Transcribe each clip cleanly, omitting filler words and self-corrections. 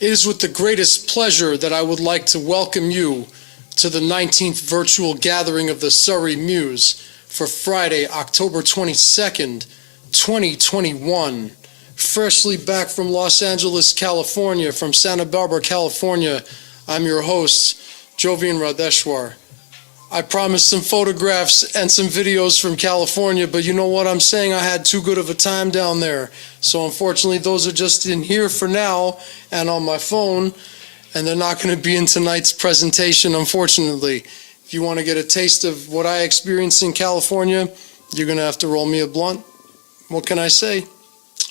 It is with the greatest pleasure that I would like to welcome you to the 19th virtual gathering of the Surrey Muse for Friday, October 22nd, 2021. Freshly back from Los Angeles, California, from Santa Barbara, California, I'm your host, Jovian Radeshwar. I promised some photographs and some videos from California, but you know what I'm saying? I had too good of a time down there. So unfortunately, those are just in here for now and on my phone, and they're not going to be in tonight's presentation, unfortunately. If you want to get a taste of what I experienced in California, you're going to have to roll me a blunt. What can I say?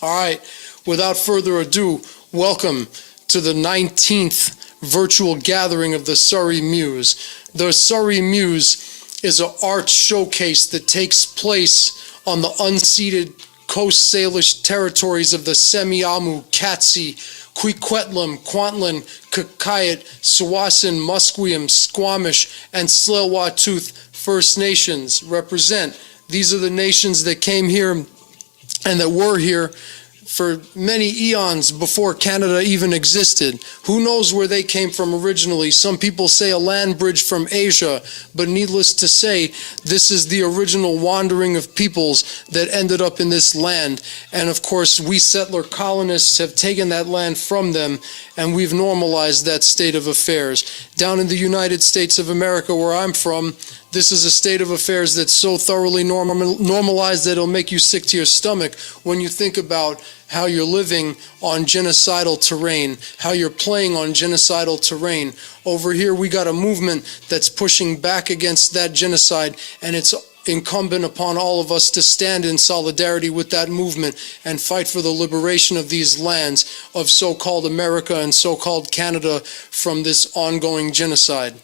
All right, without further ado, welcome to the 19th virtual gathering of the Surrey Muse. The Surrey Muse is an art showcase that takes place on the unceded Coast Salish territories of the Semiahmoo, Katzie, Kwikwetlam, Kwantlen, Kakayet, Tsawwassen, Musqueam, Squamish, and Tsleil-Waututh First Nations represent. These are the nations that came here and that were here for many eons before Canada even existed. Who knows where they came from originally? Some people say a land bridge from Asia, but needless to say, this is the original wandering of peoples that ended up in this land. And of course, we settler colonists have taken that land from them, and we've normalized that state of affairs. Down in the United States of America, where I'm from, this is a state of affairs that's so thoroughly normalized that it'll make you sick to your stomach when you think about how you're living on genocidal terrain, how you're playing on genocidal terrain. Over here, we got a movement that's pushing back against that genocide, and it's incumbent upon all of us to stand in solidarity with that movement and fight for the liberation of these lands of so-called America and so-called Canada from this ongoing genocide.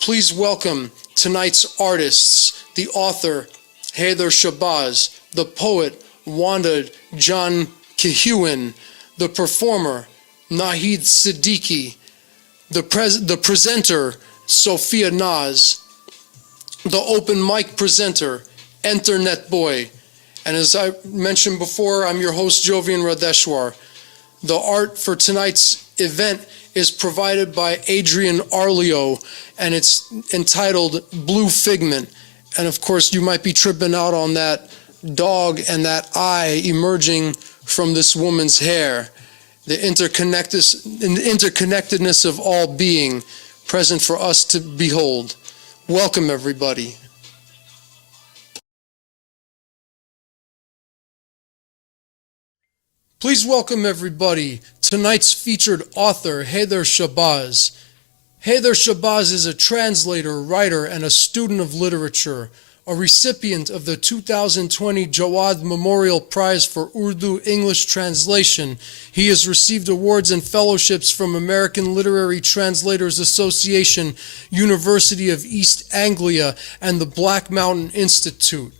Please welcome tonight's artists, the author, Haider Shabazz, the poet, Wanda John Kehewin, the performer, Naheed Siddiqui, the presenter, Sophia, the open mic presenter, Enternet Boy. And as I mentioned before, I'm your host, Jovian Radeshwar. The art for tonight's event is provided by Adrian Arleo, and it's entitled Blue Figment. And of course, you might be tripping out on that dog and that eye emerging from this woman's hair. The interconnectedness of all being present for us to behold. Welcome, everybody. Please welcome, everybody, tonight's featured author, Haider Shabazz. Haider Shabazz is a translator, writer, and a student of literature, a recipient of the 2020 Jawad Memorial Prize for Urdu English Translation. He has received awards and fellowships from American Literary Translators Association, University of East Anglia, and the Black Mountain Institute.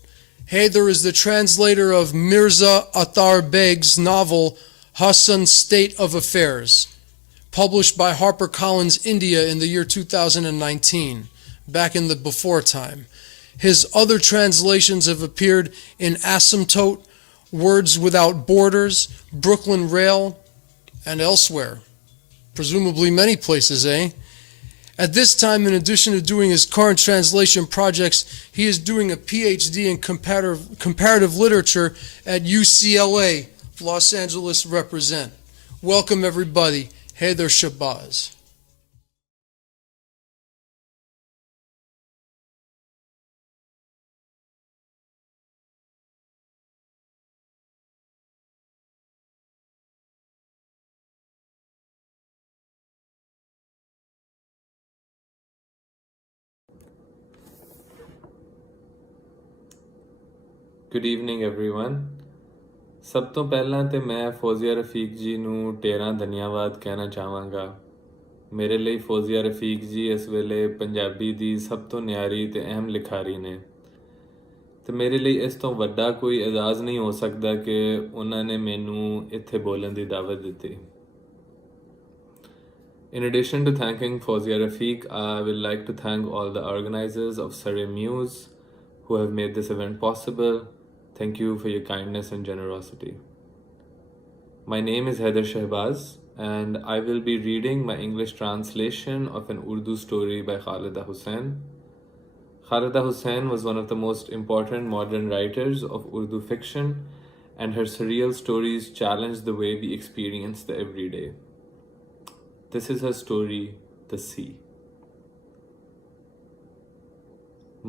Haider is the translator of Mirza Athar Beg's novel Hassan's State of Affairs, published by HarperCollins India in the year 2019, back in the before time. His other translations have appeared in Asymptote, Words Without Borders, Brooklyn Rail, and elsewhere. Presumably many places, eh? At this time, in addition to doing his current translation projects, he is doing a PhD in comparative literature at UCLA. Los Angeles represent. Welcome everybody. Haider Shabazz. Good evening everyone. ਸਭ ਤੋਂ ਪਹਿਲਾਂ ਤੇ ਮੈਂ ਫੌਜ਼ੀਆ ਰਫੀਕ ਜੀ ਨੂੰ ਢੇਰਾਂ ਧੰਨਵਾਦ ਕਹਿਣਾ ਚਾਹਾਂਗਾ। ਮੇਰੇ ਲਈ ਫੌਜ਼ੀਆ ਰਫੀਕ ਜੀ ਇਸ ਵੇਲੇ ਪੰਜਾਬੀ ਦੀ ਸਭ ਤੋਂ ਨਿਆਰੀ ਤੇ ਅਹਿਮ ਲਿਖਾਰੀ ਨੇ ਤੇ ਮੇਰੇ ਲਈ ਇਸ ਤੋਂ ਵੱਡਾ ਕੋਈ ਇਜਾਜ਼ ਨਹੀਂ ਹੋ ਸਕਦਾ ਕਿ ਉਹਨਾਂ ਨੇ ਮੈਨੂੰ ਇੱਥੇ ਬੋਲਣ ਦੀ ਦਾਵਤ ਦਿੱਤੀ। In addition to thanking Fawzia Rafiq, I would like to thank all the organizers of Surrey Muse who have made this event possible. Thank you for your kindness and generosity. My name is Haider Shahbaz and I will be reading my English translation of an Urdu story by Khalida Hussain. Khalida Hussain was one of the most important modern writers of Urdu fiction, and her surreal stories challenge the way we experience the everyday. This is her story, The Sea.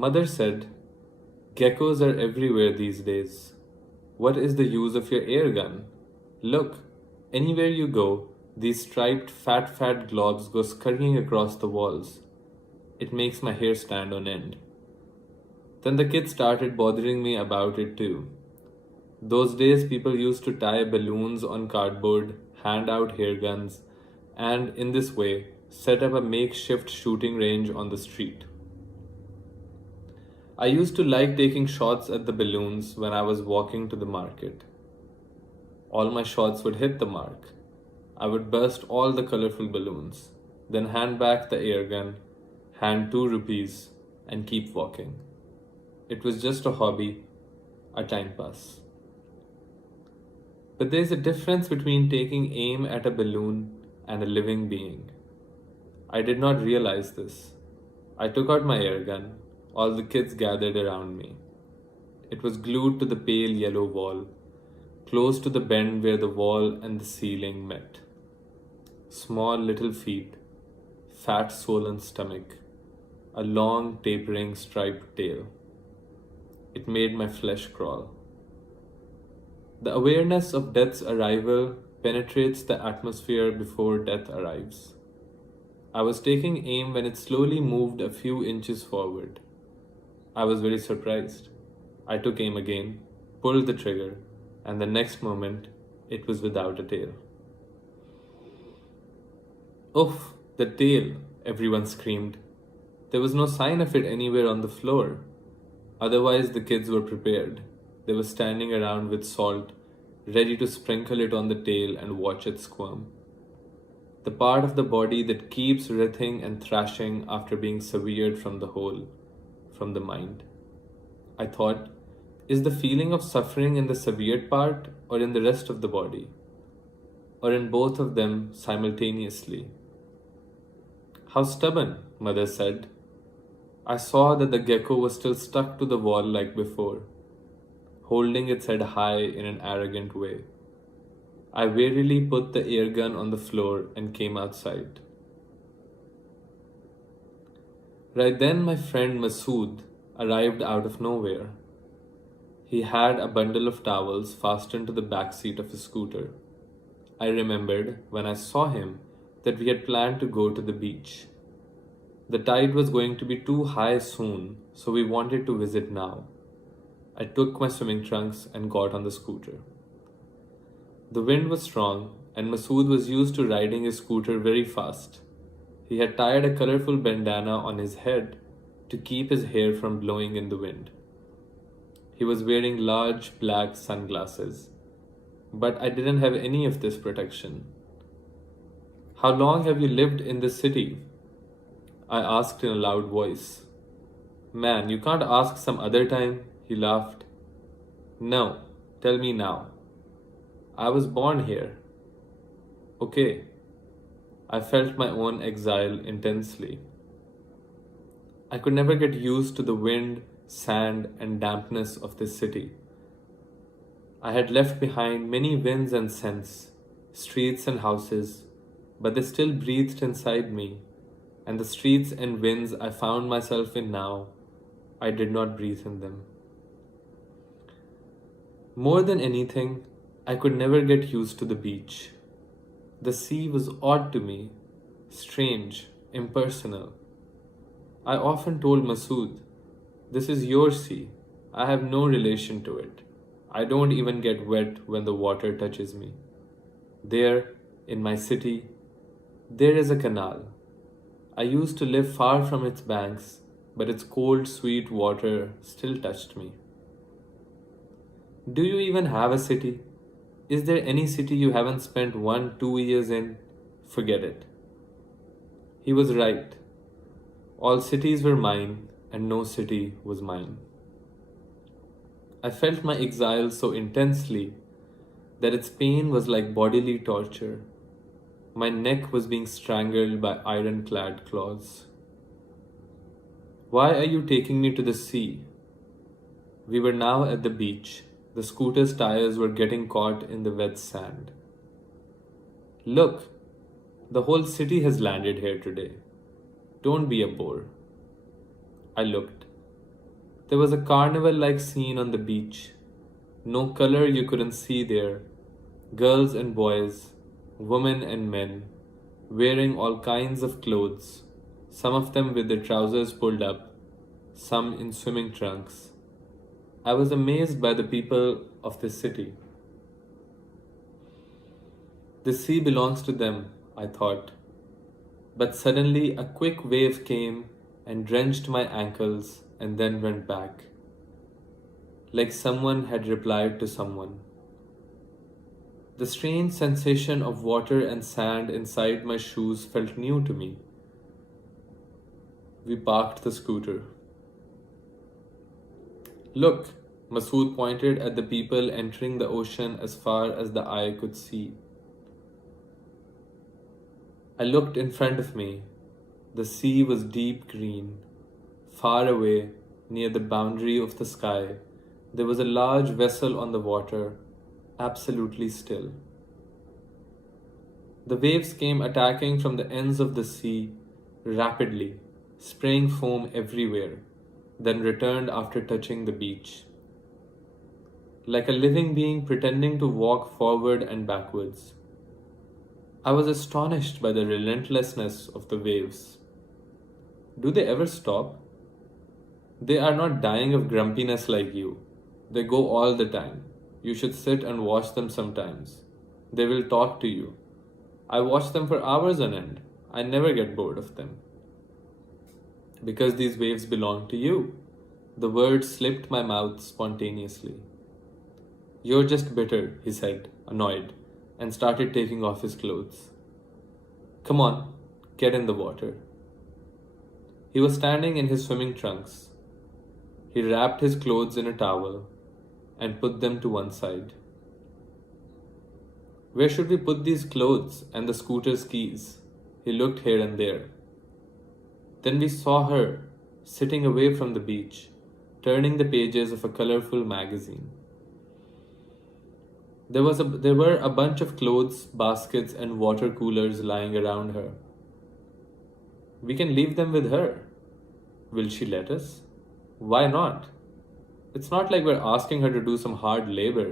Mother said, "Geckos are everywhere these days. What is the use of your air gun? Look, anywhere you go, these striped fat globs go scurrying across the walls. It makes my hair stand on end." Then the kids started bothering me about it too. Those days people used to tie balloons on cardboard, hand out hair guns, and in this way set up a makeshift shooting range on the street. I used to like taking shots at the balloons when I was walking to the market. All my shots would hit the mark. I would burst all the colorful balloons, then hand back the air gun, hand 2 rupees, and keep walking. It was just a hobby, a time pass. But there's a difference between taking aim at a balloon and a living being. I did not realize this. I took out my air gun. All the kids gathered around me. It was glued to the pale yellow wall, close to the bend where the wall and the ceiling met. Small little feet, fat swollen stomach, a long tapering striped tail. It made my flesh crawl. The awareness of death's arrival penetrates the atmosphere before death arrives. I was taking aim when it slowly moved a few inches forward. I was very surprised. I took aim again, pulled the trigger, and the next moment, it was without a tail. "Oof, the tail!" everyone screamed. There was no sign of it anywhere on the floor. Otherwise, the kids were prepared. They were standing around with salt, ready to sprinkle it on the tail and watch it squirm. The part of the body that keeps writhing and thrashing after being severed from the whole. From the mind. I thought, is the feeling of suffering in the severed part or in the rest of the body? Or in both of them simultaneously? "How stubborn," Mother said. I saw that the gecko was still stuck to the wall like before, holding its head high in an arrogant way. I wearily put the air gun on the floor and came outside. Right then, my friend Masood arrived out of nowhere. He had a bundle of towels fastened to the back seat of his scooter. I remembered, when I saw him, that we had planned to go to the beach. The tide was going to be too high soon, so we wanted to visit now. I took my swimming trunks and got on the scooter. The wind was strong, and Masood was used to riding his scooter very fast. He had tied a colorful bandana on his head to keep his hair from blowing in the wind. He was wearing large black sunglasses, but I didn't have any of this protection. "How long have you lived in this city?" I asked in a loud voice. "Man, you can't ask some other time," he laughed. "No, tell me now." "I was born here." "Okay." I felt my own exile intensely. I could never get used to the wind, sand, and dampness of this city. I had left behind many winds and scents, streets and houses, but they still breathed inside me, and the streets and winds I found myself in now, I did not breathe in them. More than anything, I could never get used to the beach. The sea was odd to me, strange, impersonal. I often told Masood, "This is your sea. I have no relation to it. I don't even get wet when the water touches me. There, in my city, there is a canal. I used to live far from its banks, but its cold, sweet water still touched me." Do you even have a city? Is there any city you haven't spent 1-2 years in? Forget it. He was right. All cities were mine, and no city was mine. I felt my exile so intensely that its pain was like bodily torture. My neck was being strangled by iron-clad claws. "Why are you taking me to the sea?" We were now at the beach. The scooter's tires were getting caught in the wet sand. "Look, the whole city has landed here today. Don't be a bore." I looked. There was a carnival-like scene on the beach. No color you couldn't see there. Girls and boys, women and men, wearing all kinds of clothes, some of them with their trousers pulled up, some in swimming trunks. I was amazed by the people of this city. The sea belongs to them, I thought. But suddenly a quick wave came and drenched my ankles and then went back. Like someone had replied to someone. The strange sensation of water and sand inside my shoes felt new to me. We parked the scooter. "Look," Masood pointed at the people entering the ocean as far as the eye could see. I looked in front of me. The sea was deep green. Far away, near the boundary of the sky, there was a large vessel on the water, absolutely still. The waves came attacking from the ends of the sea rapidly, spraying foam everywhere, then returned after touching the beach. Like a living being pretending to walk forward and backwards. I was astonished by the relentlessness of the waves. Do they ever stop? They are not dying of grumpiness like you. They go all the time. You should sit and watch them sometimes. They will talk to you. I watch them for hours on end. I never get bored of them. Because these waves belong to you. The words slipped my mouth spontaneously. "You're just bitter," he said, annoyed, and started taking off his clothes. "Come on, get in the water." He was standing in his swimming trunks. He wrapped his clothes in a towel and put them to one side. "Where should we put these clothes and the scooter's keys?" He looked here and there. Then we saw her, sitting away from the beach, turning the pages of a colorful magazine. There were a bunch of clothes, baskets, and water coolers lying around her. "We can leave them with her." "Will she let us?" "Why not? It's not like we're asking her to do some hard labor.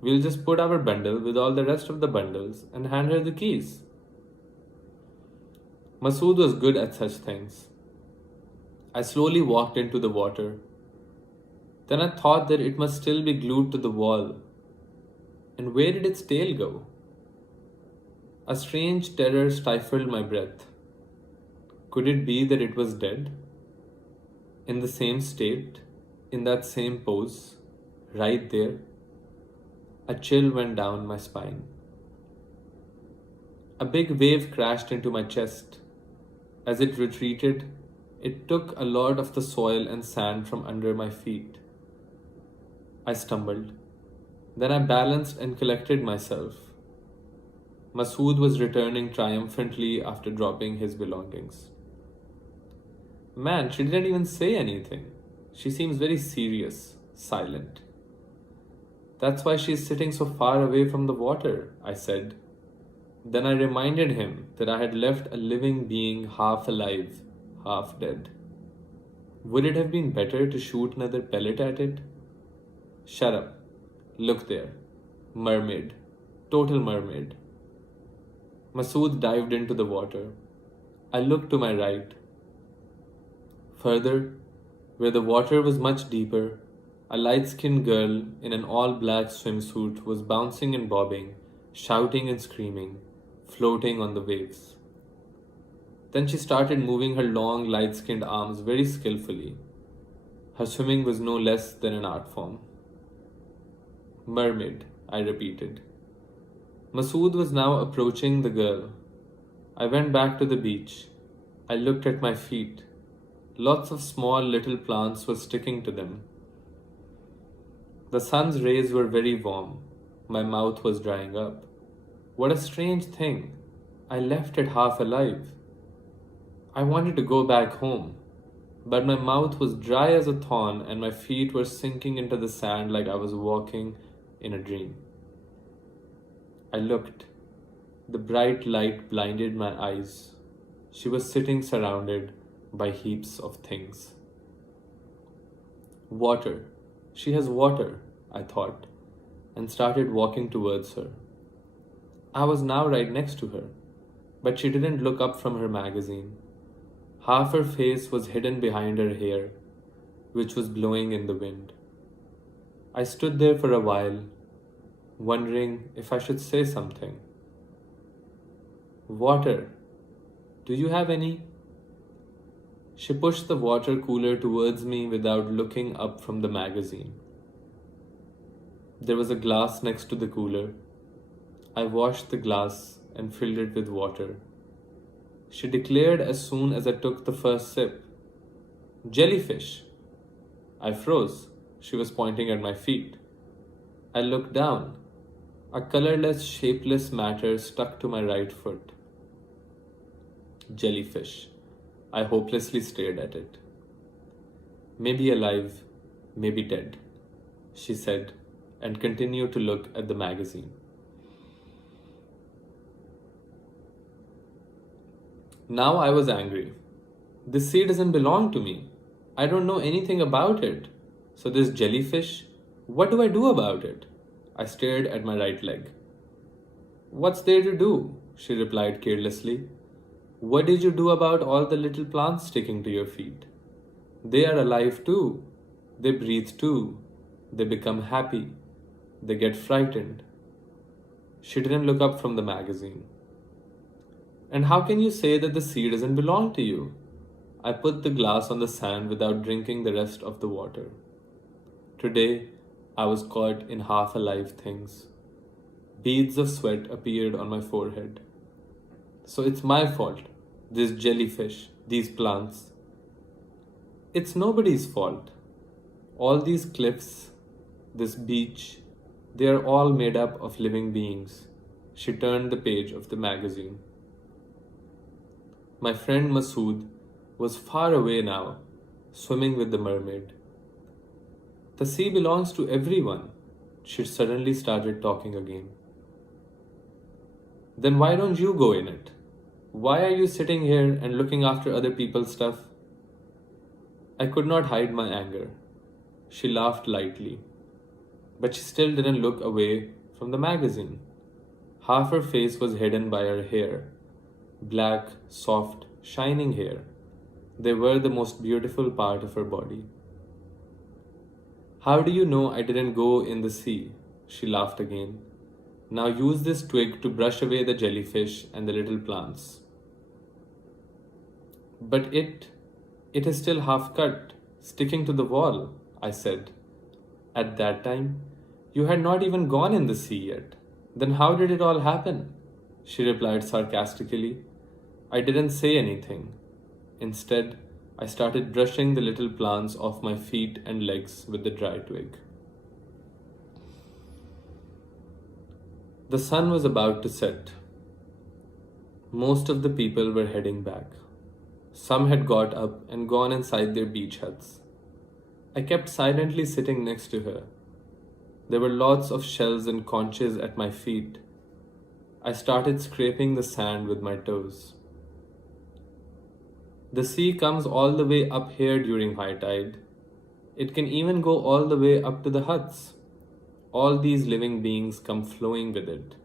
We'll just put our bundle with all the rest of the bundles and hand her the keys." Masood was good at such things. I slowly walked into the water. Then I thought that it must still be glued to the wall. And where did its tail go? A strange terror stifled my breath. Could it be that it was dead? In the same state, in that same pose, right there? A chill went down my spine. A big wave crashed into my chest. As it retreated, it took a lot of the soil and sand from under my feet. I stumbled. Then I balanced and collected myself. Masood was returning triumphantly after dropping his belongings. Man, she didn't even say anything. She seems very serious, silent. That's why she's sitting so far away from the water, I said. Then I reminded him that I had left a living being half alive, half dead. Would it have been better to shoot another pellet at it? Shut up. Look there. Mermaid. Total mermaid. Masood dived into the water. I looked to my right. Further, where the water was much deeper, a light-skinned girl in an all-black swimsuit was bouncing and bobbing, shouting and screaming, floating on the waves. Then she started moving her long, light-skinned arms very skillfully. Her swimming was no less than an art form. Mermaid, I repeated. Masood was now approaching the girl. I went back to the beach. I looked at my feet. Lots of small little plants were sticking to them. The sun's rays were very warm. My mouth was drying up. What a strange thing. I left it half alive. I wanted to go back home, but my mouth was dry as a thorn and my feet were sinking into the sand like I was walking in a dream. I looked. The bright light blinded my eyes. She was sitting surrounded by heaps of things. Water. She has water, I thought, and started walking towards her. I was now right next to her, but she didn't look up from her magazine. Half her face was hidden behind her hair, which was blowing in the wind. I stood there for a while, wondering if I should say something. Water. Do you have any? She pushed the water cooler towards me without looking up from the magazine. There was a glass next to the cooler. I washed the glass and filled it with water. She declared as soon as I took the first sip, "Jellyfish." I froze. She was pointing at my feet. I looked down. A colorless, shapeless matter stuck to my right foot. Jellyfish. I hopelessly stared at it. Maybe alive, maybe dead, she said, and continued to look at the magazine. Now I was angry. This sea doesn't belong to me. I don't know anything about it. So this jellyfish, what do I do about it? I stared at my right leg. What's there to do? She replied carelessly. What did you do about all the little plants sticking to your feet? They are alive too. They breathe too. They become happy. They get frightened. She didn't look up from the magazine. And how can you say that the sea doesn't belong to you? I put the glass on the sand without drinking the rest of the water. Today, I was caught in half-alive things. Beads of sweat appeared on my forehead. So it's my fault, this jellyfish, these plants. It's nobody's fault. All these cliffs, this beach, they are all made up of living beings. She turned the page of the magazine. My friend Masood was far away now, swimming with the mermaid. The sea belongs to everyone. She suddenly started talking again. Then why don't you go in it? Why are you sitting here and looking after other people's stuff? I could not hide my anger. She laughed lightly, but she still didn't look away from the magazine. Half her face was hidden by her hair. Black, soft, shining hair. They were the most beautiful part of her body. How do you know I didn't go in the sea? She laughed again. Now use this twig to brush away the jellyfish and the little plants. But it is still half cut, sticking to the wall, I said. At that time, you had not even gone in the sea yet. Then how did it all happen? She replied sarcastically. I didn't say anything. Instead, I started brushing the little plants off my feet and legs with the dry twig. The sun was about to set. Most of the people were heading back. Some had got up and gone inside their beach huts. I kept silently sitting next to her. There were lots of shells and conches at my feet. I started scraping the sand with my toes. The sea comes all the way up here during high tide. It can even go all the way up to the huts. All these living beings come flowing with it.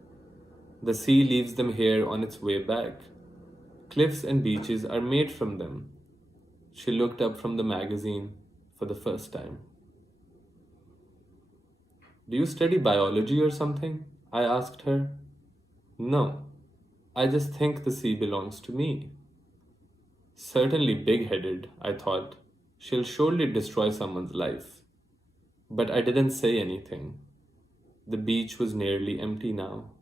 The sea leaves them here on its way back. Cliffs and beaches are made from them. She looked up from the magazine for the first time. Do you study biology or something? I asked her. No, I just think the sea belongs to me. Certainly big-headed, I thought. She'll surely destroy someone's life. But I didn't say anything. The beach was nearly empty now.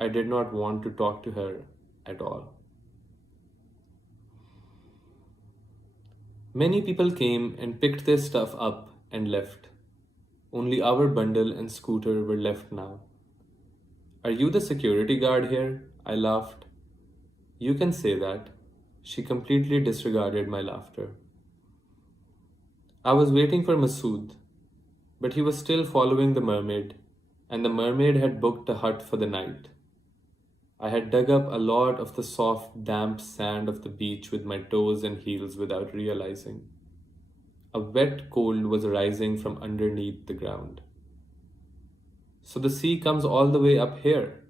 I did not want to talk to her at all. Many people came and picked their stuff up and left. Only our bundle and scooter were left now. Are you the security guard here? I laughed. You can say that. She completely disregarded my laughter. I was waiting for Masood, but he was still following the mermaid, and the mermaid had booked a hut for the night. I had dug up a lot of the soft, damp sand of the beach with my toes and heels without realizing. A wet cold was rising from underneath the ground. So the sea comes all the way up here?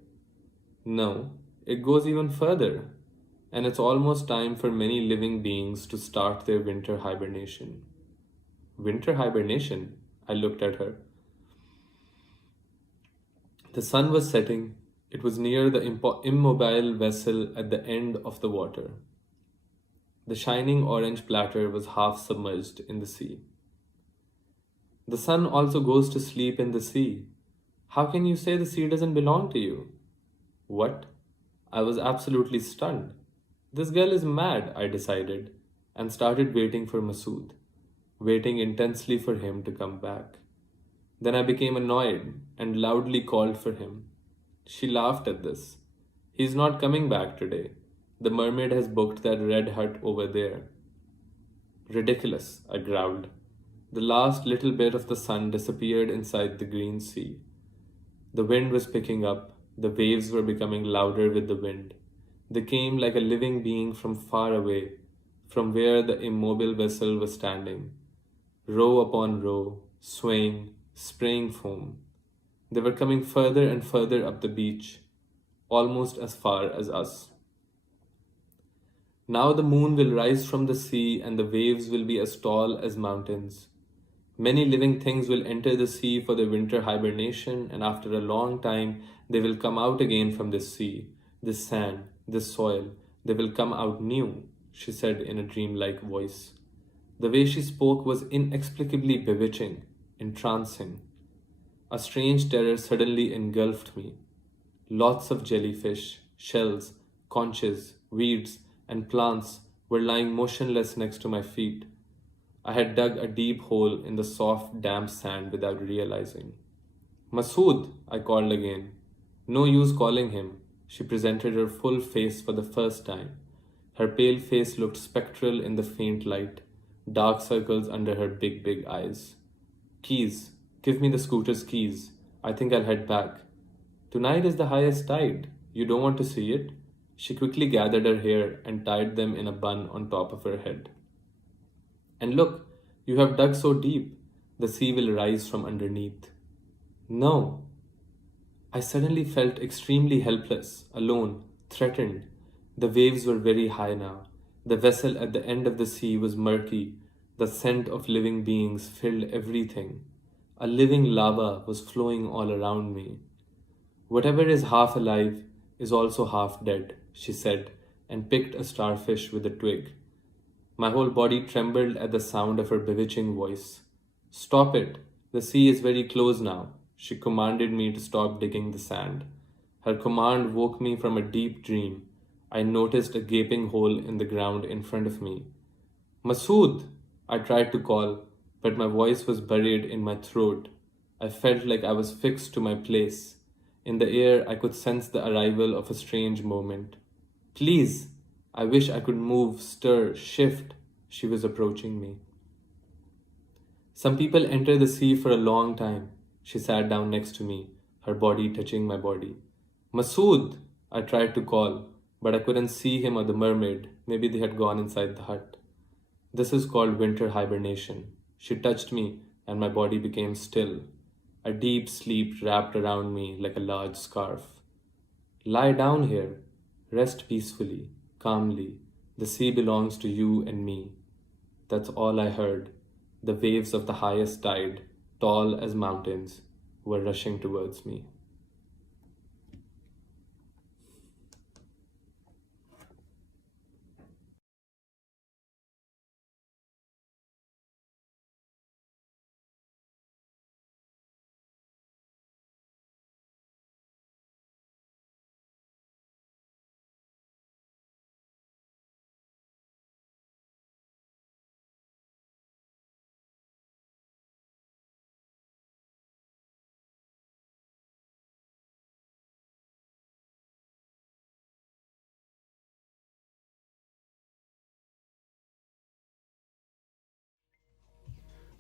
No, it goes even further, and it's almost time for many living beings to start their winter hibernation. Winter hibernation? I looked at her. The sun was setting. It was near the immobile vessel at the end of the water. The shining orange platter was half submerged in the sea. The sun also goes to sleep in the sea. How can you say the sea doesn't belong to you? What? I was absolutely stunned. This girl is mad, I decided, and started waiting for Masood, waiting intensely for him to come back. Then I became annoyed and loudly called for him. She laughed at this. He's not coming back today. The mermaid has booked that red hut over there. Ridiculous, I growled. The last little bit of the sun disappeared inside the green sea. The wind was picking up. The waves were becoming louder with the wind. They came like a living being from far away, from where the immobile vessel was standing. Row upon row, swaying, spraying foam. They were coming further and further up the beach, almost as far as us. Now the moon will rise from the sea and the waves will be as tall as mountains. Many living things will enter the sea for their winter hibernation, and after a long time they will come out again from this sea, this sand, this soil. They will come out new, she said in a dreamlike voice. The way she spoke was inexplicably bewitching, entrancing. A strange terror suddenly engulfed me. Lots of jellyfish, shells, conches, weeds, and plants were lying motionless next to my feet. I had dug a deep hole in the soft, damp sand without realizing. Masood, I called again. No use calling him. She presented her full face for the first time. Her pale face looked spectral in the faint light, dark circles under her big eyes. Keys. Give me the scooter's keys. I think I'll head back. Tonight is the highest tide. You don't want to see it? She quickly gathered her hair and tied them in a bun on top of her head. And look, you have dug so deep, the sea will rise from underneath. No. I suddenly felt extremely helpless, alone, threatened. The waves were very high now. The vessel at the end of the sea was murky. The scent of living beings filled everything. A living lava was flowing all around me. Whatever is half alive is also half dead, she said, and picked a starfish with a twig. My whole body trembled at the sound of her bewitching voice. Stop it! The sea is very close now. She commanded me to stop digging the sand. Her command woke me from a deep dream. I noticed a gaping hole in the ground in front of me. Masood! I tried to call, but my voice was buried in my throat. I felt like I was fixed to my place. In the air, I could sense the arrival of a strange moment. Please, I wish I could move, stir, shift. She was approaching me. Some people enter the sea for a long time. She sat down next to me, her body touching my body. Masood! I tried to call, but I couldn't see him or the mermaid. Maybe they had gone inside the hut. This is called winter hibernation. She touched me, and my body became still. A deep sleep wrapped around me like a large scarf. Lie down here. Rest peacefully, calmly. The sea belongs to you and me. That's all I heard. The waves of the highest tide, tall as mountains, were rushing towards me.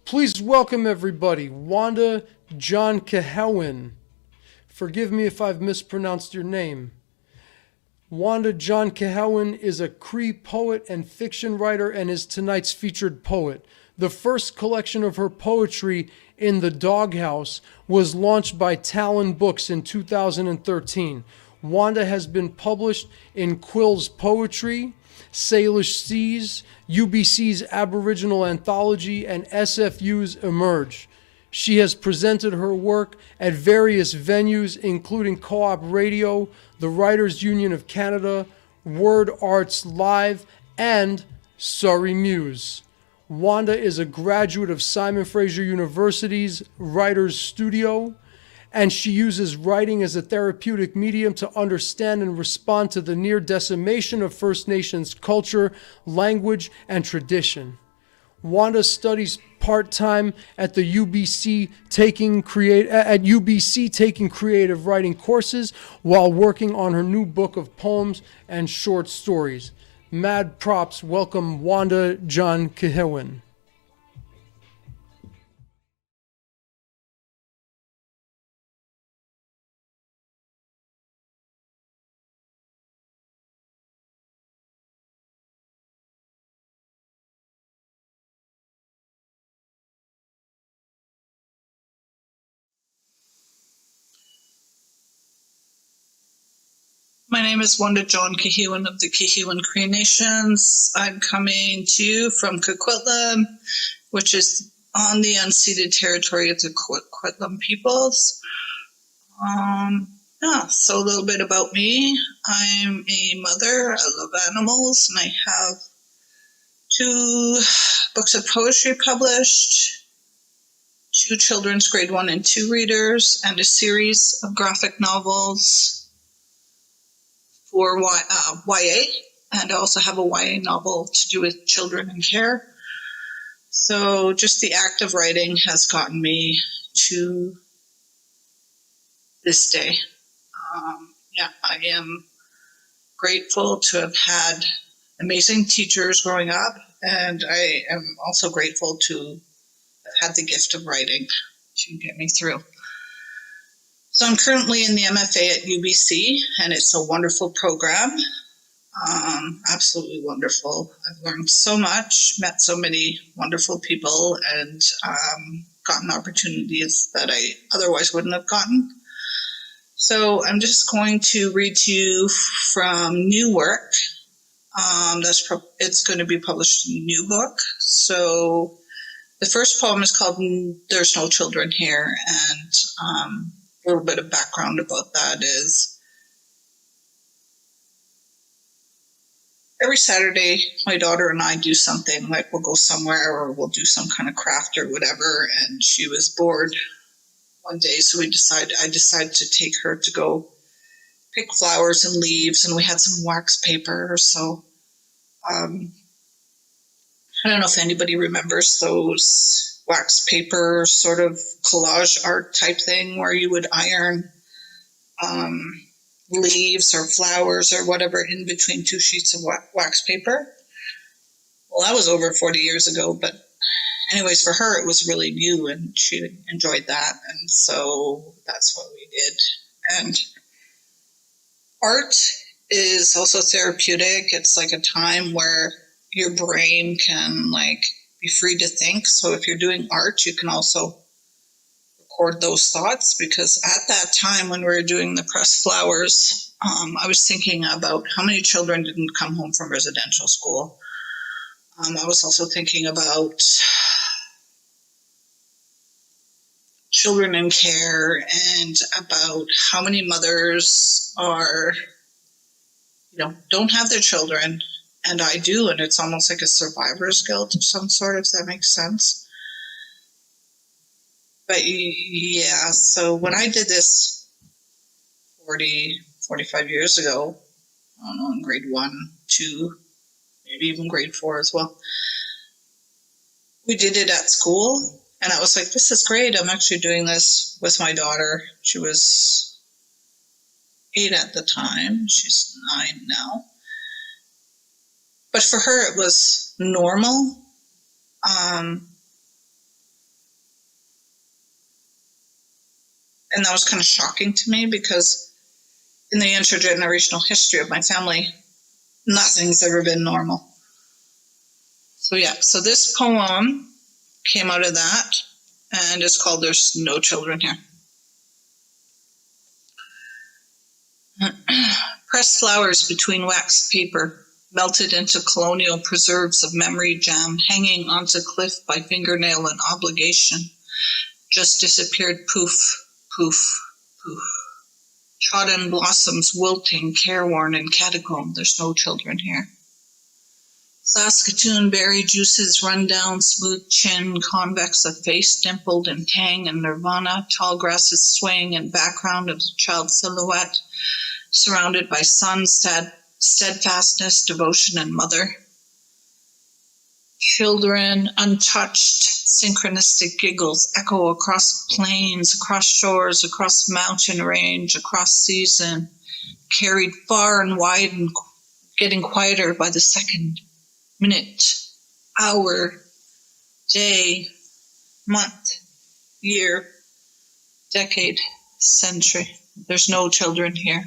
Please welcome everybody, Wanda John Kehewin. Forgive me if I've mispronounced your name. Wanda John Kehewin is a Cree poet and fiction writer and is tonight's featured poet. The first collection of her poetry, In the Doghouse, was launched by Talon Books in 2013. Wanda has been published in Quill's Poetry, Salish Seas, UBC's Aboriginal Anthology, and SFU's Emerge. She has presented her work at various venues, including Co-op Radio, the Writers Union of Canada, Word Arts Live, and Surrey Muse. Wanda is a graduate of Simon Fraser University's Writers Studio, and she uses writing as a therapeutic medium to understand and respond to the near decimation of First Nations culture, language, and tradition. Wanda studies part-time at the UBC taking creative writing courses while working on her new book of poems and short stories. Mad props. Welcome, Wanda John Kehewin. My name is Wanda John Kehewin of the Kehewin Cree Nations. I'm coming to you from Coquitlam, which is on the unceded territory of the Coquitlam peoples. So a little bit about me. I'm a mother. I love animals, and I have 2 books of poetry published, 2 children's grade 1 and 2 readers, and a series of graphic novels for YA, and I also have a YA novel to do with children in care. So just the act of writing has gotten me to this day. I am grateful to have had amazing teachers growing up, and I am also grateful to have had the gift of writing to get me through. So I'm currently in the MFA at UBC, and it's a wonderful program, absolutely wonderful. I've learned so much, met so many wonderful people, and gotten opportunities that I otherwise wouldn't have gotten. So I'm just going to read to you from new work. It's going to be published in a new book. So the first poem is called There's No Children Here, and a little bit of background about that is every Saturday, my daughter and I do something, like we'll go somewhere or we'll do some kind of craft or whatever, and she was bored one day, so I decided to take her to go pick flowers and leaves, and we had some wax paper, so I don't know if anybody remembers those wax paper sort of collage art type thing where you would iron leaves or flowers or whatever in between two sheets of wax paper. Well, that was over 40 years ago, but anyways, for her, it was really new and she enjoyed that. And so that's what we did. And art is also therapeutic. It's like a time where your brain can be free to think. So if you're doing art, you can also record those thoughts, because at that time when we were doing the pressed flowers, I was thinking about how many children didn't come home from residential school. I was also thinking about children in care and about how many mothers don't have their children, and I do, and it's almost like a survivor's guilt of some sort, if that makes sense. But yeah, so when I did this 45 years ago, I don't know, in grade 1, 2, maybe even grade 4 as well, we did it at school, and I was like, this is great. I'm actually doing this with my daughter. She was 8 at the time. She's 9 now. But for her, it was normal. And that was kind of shocking to me, because in the intergenerational history of my family, nothing's ever been normal. So yeah, so this poem came out of that, and it's called There's No Children Here. Pressed flowers between waxed paper, melted into colonial preserves of memory jam, hanging onto cliff by fingernail and obligation, just disappeared, poof, poof, poof. Trodden blossoms wilting, careworn and catacomb, there's no children here. Saskatoon berry juices run down, smooth chin, convex of face, dimpled and tang and nirvana, tall grasses swaying in background of the child's silhouette, surrounded by sun, steadfastness, devotion, and mother. Children, untouched, synchronistic giggles echo across plains, across shores, across mountain range, across season, carried far and wide and getting quieter by the second, minute, hour, day, month, year, decade, century. There's no children here.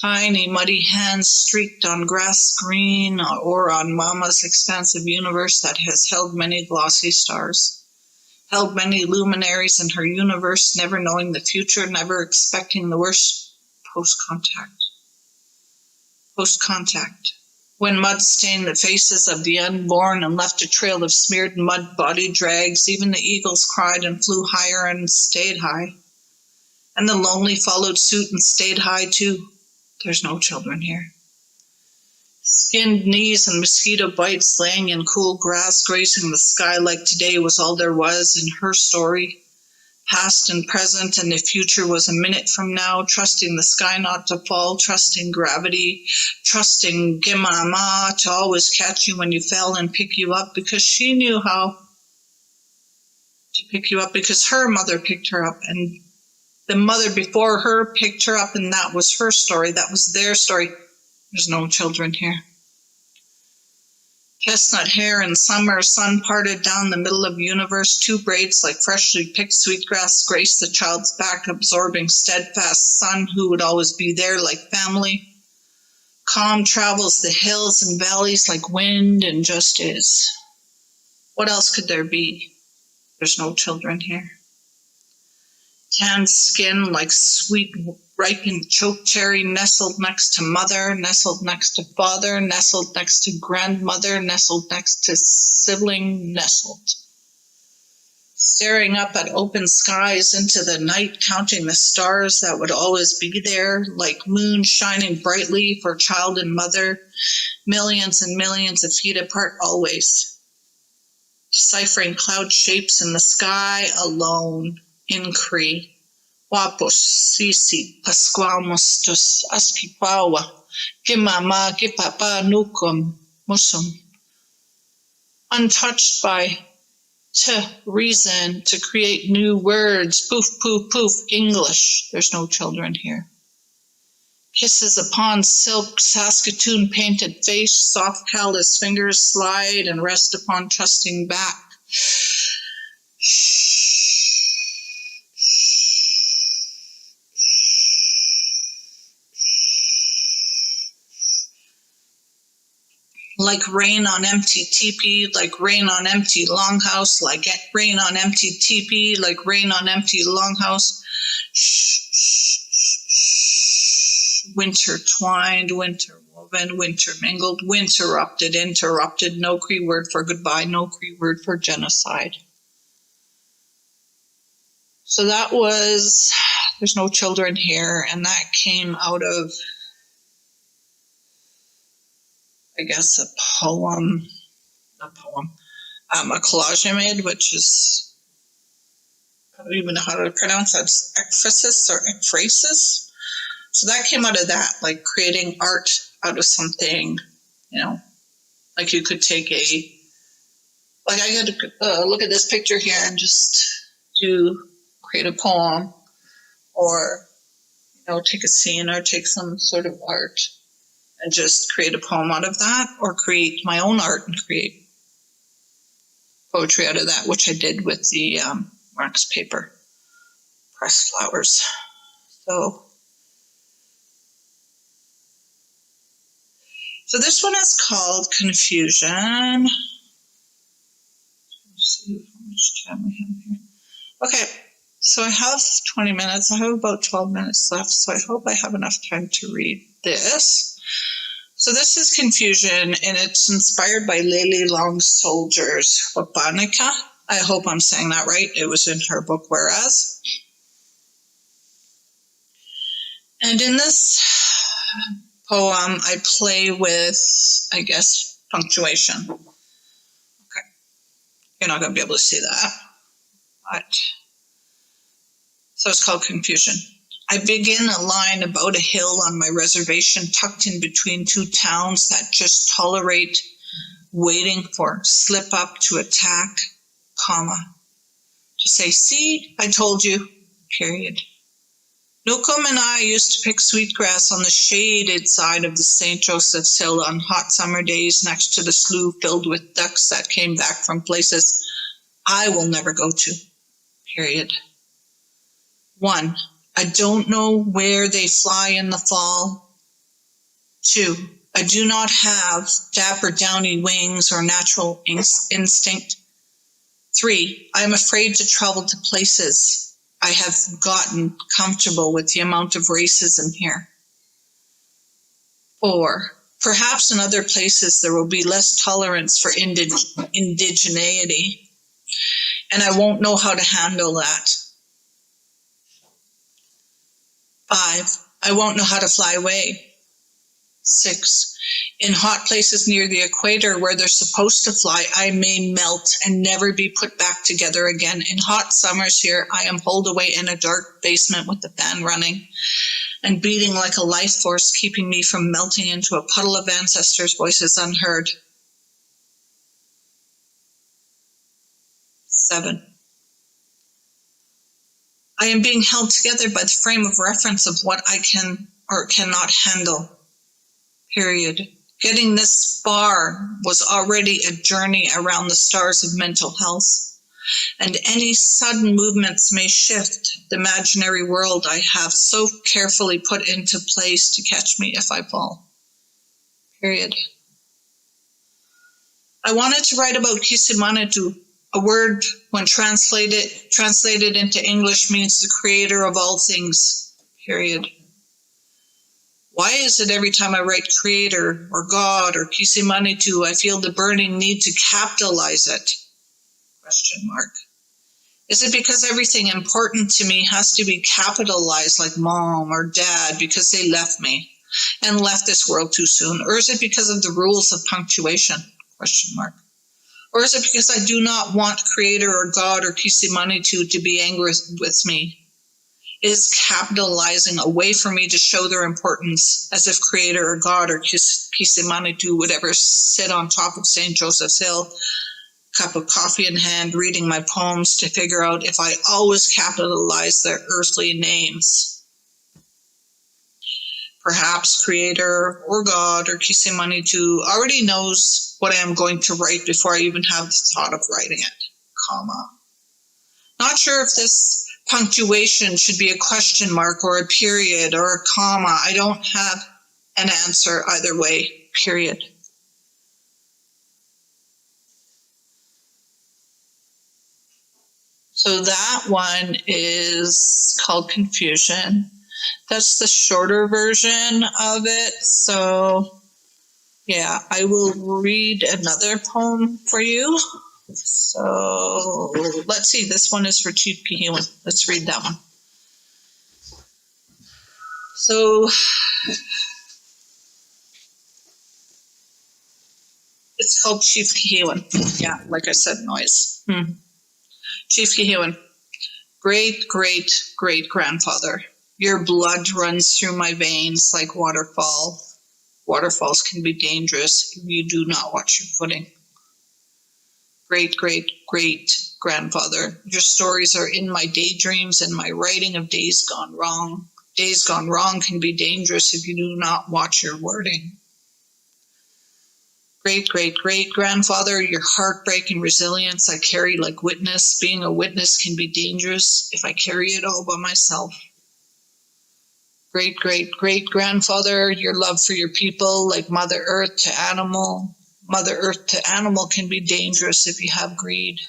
Tiny, muddy hands streaked on grass green or on Mama's expansive universe that has held many glossy stars, held many luminaries in her universe, never knowing the future, never expecting the worst. Post-contact. When mud stained the faces of the unborn and left a trail of smeared mud body drags, even the eagles cried and flew higher and stayed high. And the lonely followed suit and stayed high too. There's no children here. Skinned knees and mosquito bites laying in cool grass, grazing the sky like today was all there was in her story. Past and present, and the future was a minute from now, trusting the sky not to fall, trusting gravity, trusting Gimama to always catch you when you fell and pick you up, because she knew how to pick you up, because her mother picked her up, and the mother before her picked her up, and that was her story. That was their story. There's no children here. Chestnut hair in summer, sun parted down the middle of universe, 2 braids like freshly picked sweetgrass grace the child's back, absorbing steadfast sun who would always be there like family. Calm travels the hills and valleys like wind and just is. What else could there be? There's no children here. Tan skin like sweet ripened chokecherry, nestled next to mother, nestled next to father, nestled next to grandmother, nestled next to sibling, nestled. Staring up at open skies into the night, counting the stars that would always be there, like moon shining brightly for child and mother, millions and millions of feet apart always. Deciphering cloud shapes in the sky alone. In Cree, Wapos, Sisi, Pasquamustus, Askipawa, Gimama, Gipapa, Nukum, Musum. Untouched by reason to create new words, poof, poof, poof, English. There's no children here. Kisses upon silk, Saskatoon painted face, soft callous fingers slide and rest upon trusting back. Like rain on empty teepee, like rain on empty longhouse, like rain on empty teepee, like rain on empty longhouse. Winter twined, winter woven, winter mingled, winterrupted, interrupted, no Cree word for goodbye, no Cree word for genocide. So that was, there's no children here, and that came out of, I guess, a collage I made, which is, I don't even know how to pronounce that, ekphrasis or ekphrasis. So that came out of that, like creating art out of something, you know, like you could take like I had to look at this picture here and just create a poem, or, you know, take a scene or take some sort of art and just create a poem out of that, or create my own art and create poetry out of that, which I did with the wax paper pressed flowers. So this one is called Confusion. Let's see how much time we have here. Okay, so I have 20 minutes. I have about 12 minutes left, so I hope I have enough time to read this. So this is Confusion, and it's inspired by Lely Long Soldier's Wapanika. I hope I'm saying that right. It was in her book, Whereas. And in this poem, I play with, I guess, punctuation. Okay. You're not going to be able to see that. But, so it's called Confusion. I begin a line about a hill on my reservation, tucked in between two towns that just tolerate waiting for slip up to attack, comma, to say, see, I told you, period. Nukum and I used to pick sweetgrass on the shaded side of the St. Joseph's Hill on hot summer days next to the slough filled with ducks that came back from places I will never go to, period. 1, I don't know where they fly in the fall. 2, I do not have dapper downy wings or natural instinct. 3, I am afraid to travel to places. I have gotten comfortable with the amount of racism here. 4, perhaps in other places there will be less tolerance for indigeneity, and I won't know how to handle that. 5, I won't know how to fly away. 6, in hot places near the equator where they're supposed to fly, I may melt and never be put back together again. In hot summers here, I am holed away in a dark basement with the fan running and beating like a life force, keeping me from melting into a puddle of ancestors' voices unheard. 7, I am being held together by the frame of reference of what I can or cannot handle. Period. Getting this far was already a journey around the stars of mental health, and any sudden movements may shift the imaginary world I have so carefully put into place to catch me if I fall. Period. I wanted to write about Kisimanatu. A word, when translated into English, means the creator of all things. Period. Why is it every time I write creator or God or Kisimanatu, I feel the burning need to capitalize it? Question mark. Is it because everything important to me has to be capitalized, like mom or dad, because they left me and left this world too soon? Or is it because of the rules of punctuation? Question mark. Or is it because I do not want creator or God or Kisimanatu to be angry with me? Is capitalizing a way for me to show their importance, as if creator or God or Kisimanatu would ever sit on top of St. Joseph's Hill, cup of coffee in hand, reading my poems to figure out if I always capitalize their earthly names. perhaps creator or God or Kisemanitu already knows what I am going to write before I even have the thought of writing it, comma. Not sure if this punctuation should be a question mark or a period or a comma. I don't have an answer either way, period. So that one is called Confusion. That's the shorter version of it. So, yeah, I will read another poem for you. So, let's see. This one is for Chief Kehewin. Let's read that one. So, it's called Chief Kehewin. Yeah, like I said, noise. Chief Kehewin. Great, great, great grandfather. Your blood runs through my veins like waterfall. Waterfalls can be dangerous if you do not watch your footing. Great, great, great grandfather. Your stories are in my daydreams and my writing of days gone wrong. Days gone wrong can be dangerous if you do not watch your wording. Great, great, great grandfather, your heartbreak and resilience I carry like witness. Being a witness can be dangerous if I carry it all by myself. Great, great, great grandfather, your love for your people like Mother Earth to animal. Mother Earth to animal can be dangerous if you have greed.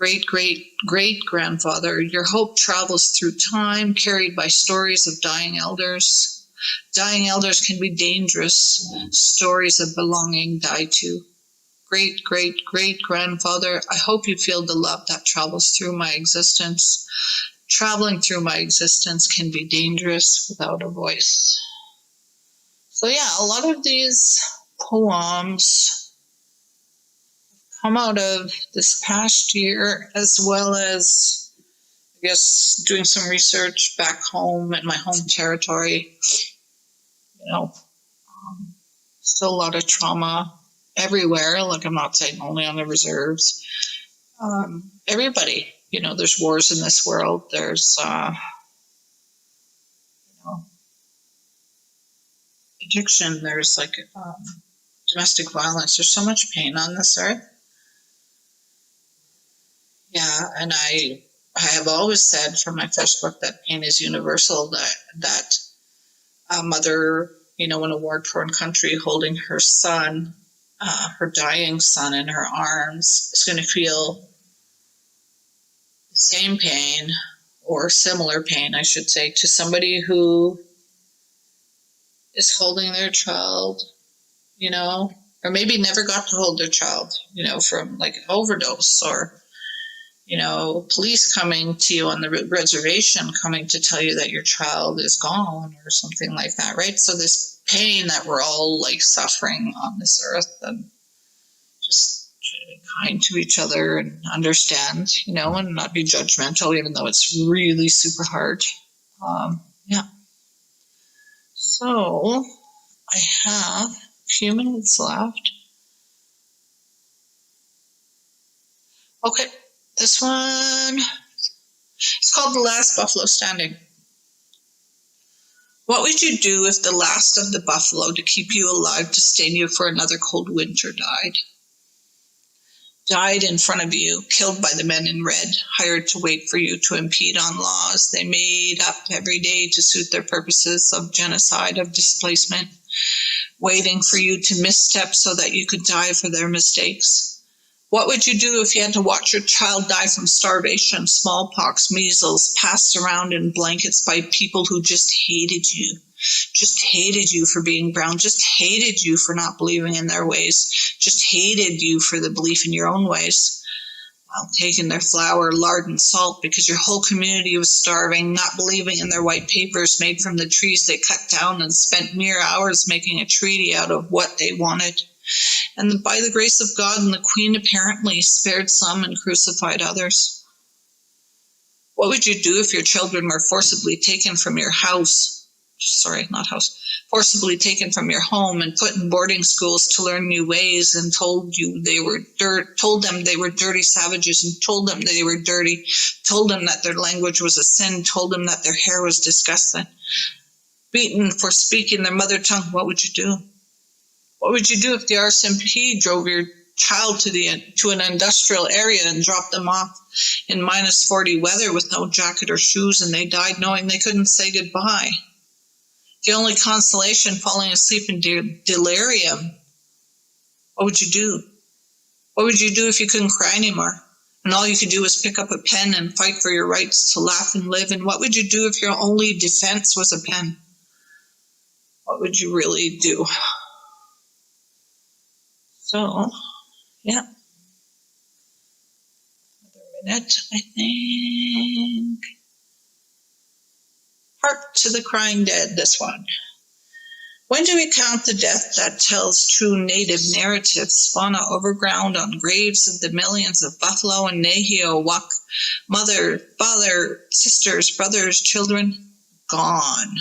Great, great, great grandfather, your hope travels through time, carried by stories of dying elders. Dying elders can be dangerous. Stories of belonging die too. Great, great, great grandfather, I hope you feel the love that travels through my existence. Traveling through my existence can be dangerous without a voice. So yeah, a lot of these poems come out of this past year, as well as, I guess, doing some research back home in my home territory. You know, still a lot of trauma everywhere. Like, I'm not saying only on the reserves. Everybody, you know, there's wars in this world. There's, addiction. There's like domestic violence. There's so much pain on this earth. Yeah, and I have always said from my first book that pain is universal. That a mother, you know, in a war-torn country, holding her son, her dying son, in her arms, is going to feel the same pain, or similar pain, I should say, to somebody who is holding their child, you know, or maybe never got to hold their child, you know, from like an overdose, or, you know, police coming to you on the reservation, coming to tell you that your child is gone or something like that, right? So this pain that we're all like suffering on this earth, and just try to be kind to each other and understand, you know, and not be judgmental, even though it's really super hard. Yeah. So I have a few minutes left. Okay, this one is called The Last Buffalo Standing. What would you do if the last of the buffalo to keep you alive to sustain you for another cold winter died? Died in front of you, killed by the men in red, hired to wait for you to impede on laws they made up every day to suit their purposes of genocide, of displacement, waiting for you to misstep so that you could die for their mistakes. What would you do if you had to watch your child die from starvation, smallpox, measles, passed around in blankets by people who just hated you for being brown, just hated you for not believing in their ways, just hated you for the belief in your own ways, while taking their flour, lard, and salt because your whole community was starving, not believing in their white papers made from the trees they cut down and spent mere hours making a treaty out of what they wanted. And by the grace of God and the Queen apparently spared some and crucified others. What would you do if your children were forcibly taken from your forcibly taken from your home and put in boarding schools to learn new ways, and told them they were dirty savages, and told them they were dirty, told them that their language was a sin, told them that their hair was disgusting, beaten for speaking their mother tongue, what would you do? What would you do if the RCMP drove your child to an industrial area and dropped them off in -40 weather with no jacket or shoes, and they died knowing they couldn't say goodbye? The only consolation, falling asleep in delirium. What would you do? What would you do if you couldn't cry anymore? And all you could do was pick up a pen and fight for your rights to laugh and live? And what would you do if your only defense was a pen? What would you really do? So, yeah. Another minute, I think. Hark to the Crying Dead, this one. When do we count the death that tells true native narratives? Fauna overground on graves of the millions of buffalo and Naheed, mother, father, sisters, brothers, children, gone.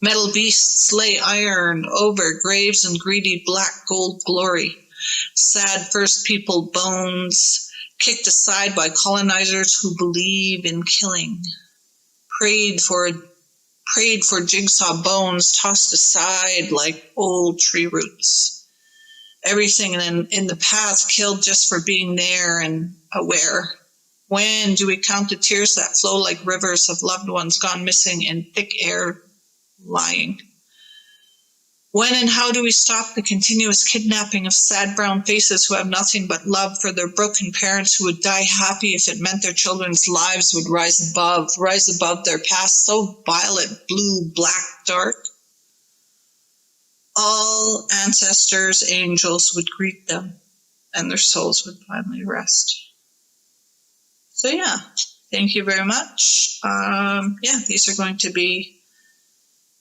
Metal beasts lay iron over graves and greedy black gold glory. Sad First People bones kicked aside by colonizers who believe in killing. Prayed for jigsaw bones tossed aside like old tree roots. Everything in the path killed just for being there and aware. When do we count the tears that flow like rivers of loved ones gone missing in thick air lying? When and how do we stop the continuous kidnapping of sad brown faces who have nothing but love for their broken parents who would die happy if it meant their children's lives would rise above their past so violet, blue, black, dark? All ancestors, angels would greet them and their souls would finally rest. So yeah, thank you very much. These are going to be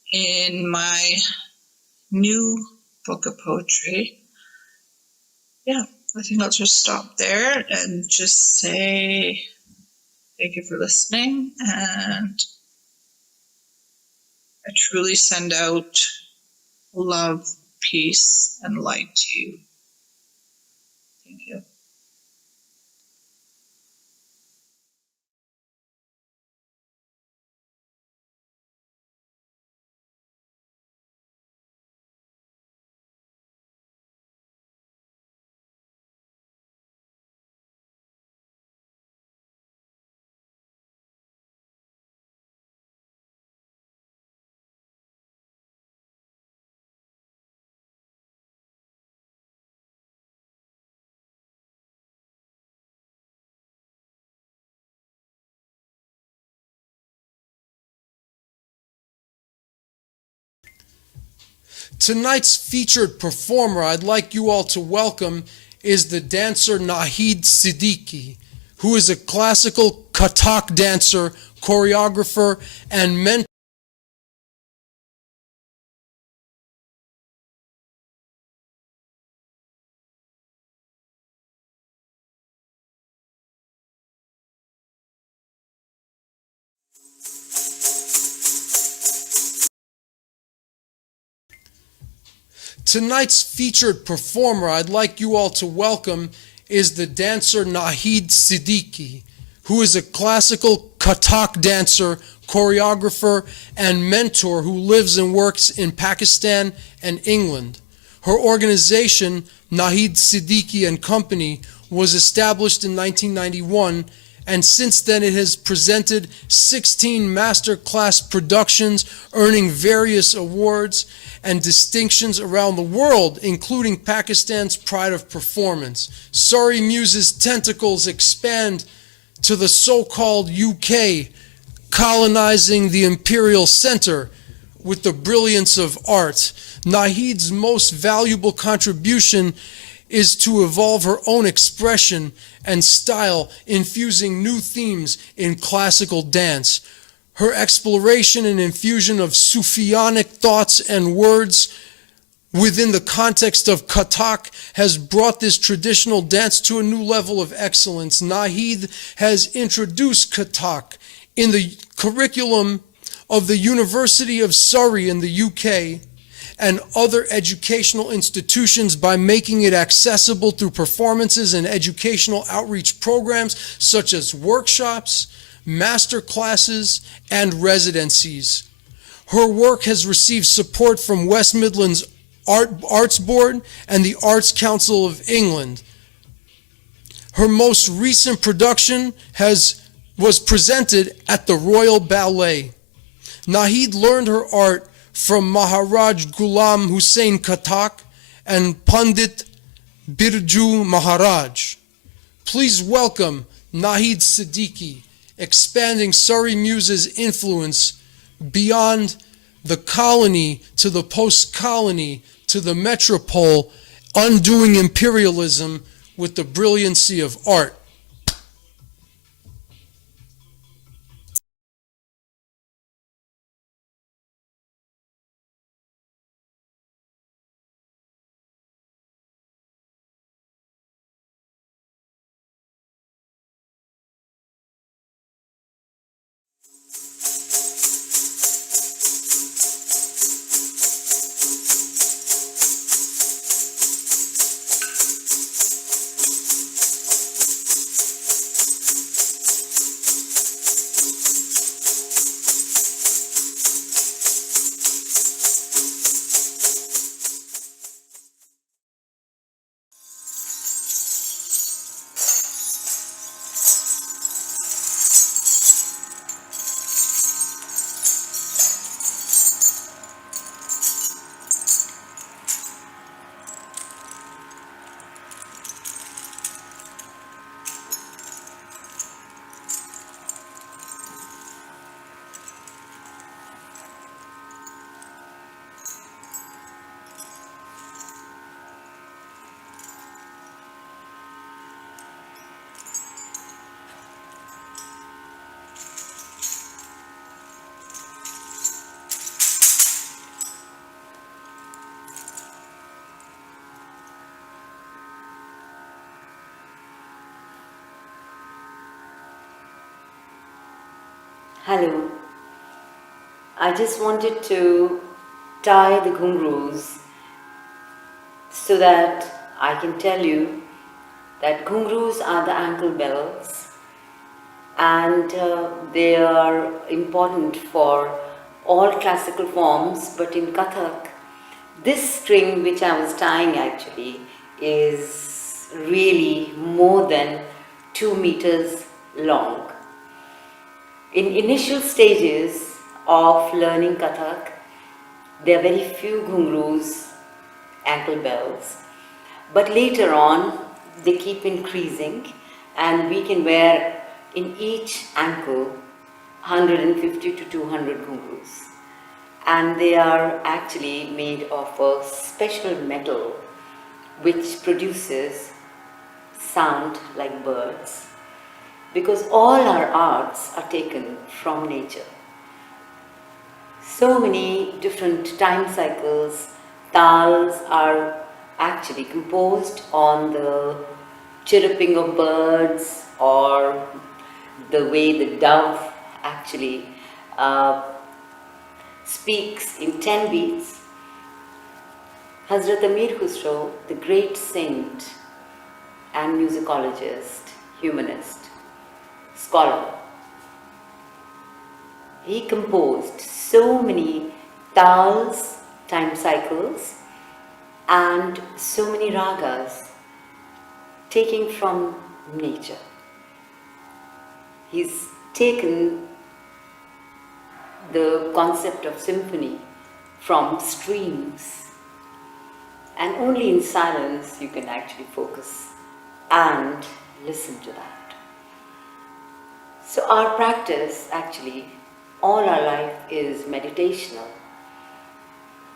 in my new book of poetry. Yeah, I think I'll just stop there and just say thank you for listening, and I truly send out love, peace, and light to you. Thank you. Tonight's featured performer I'd like you all to welcome is the dancer Naheed Siddiqui, who is a classical Kathak dancer, choreographer, and mentor. Tonight's featured performer I'd like you all to welcome is the dancer Naheed Siddiqui, who is a classical Kathak dancer, choreographer, and mentor who lives and works in Pakistan and England. Her organization, Naheed Siddiqui and Company, was established in 1991, and since then it has presented 16 masterclass productions, earning various awards and distinctions around the world, including Pakistan's Pride of Performance. Surrey Muse's tentacles expand to the so-called UK, colonizing the Imperial Center with the brilliance of art. Naheed's most valuable contribution is to evolve her own expression and style, infusing new themes in classical dance. Her exploration and infusion of Sufyanic thoughts and words within the context of Kathak has brought this traditional dance to a new level of excellence. Naheed has introduced Kathak in the curriculum of the University of Surrey in the UK and other educational institutions by making it accessible through performances and educational outreach programs such as workshops, master classes, and residencies. Her work has received support from West Midlands Arts Board and the Arts Council of England. Her most recent production was presented at the Royal Ballet. Naheed learned her art from Maharaj Ghulam Hussain Khatak and Pandit Birju Maharaj. Please welcome Naheed Siddiqui, expanding Surrey Muse's influence beyond the colony to the post-colony to the metropole, undoing imperialism with the brilliancy of art. Hello. I just wanted to tie the ghungroos so that I can tell you that ghungroos are the ankle bells, and they are important for all classical forms, but in Kathak, this string which I was tying actually is really more than 2 meters long. In initial stages of learning Kathak, there are very few ghungroos, ankle bells, but later on they keep increasing, and we can wear in each ankle 150 to 200 ghungroos, and they are actually made of a special metal which produces sound like birds, because all our arts are taken from nature. So many different time cycles, tals are actually composed on the chirruping of birds or the way the dove actually speaks in 10 beats. Hazrat Amir Khusro, the great saint and musicologist, humanist, scholar, he composed so many tals, time cycles, and so many ragas taking from nature. He's taken the concept of symphony from streams, and only in silence you can actually focus and listen to that. So our practice actually, all our life is meditational,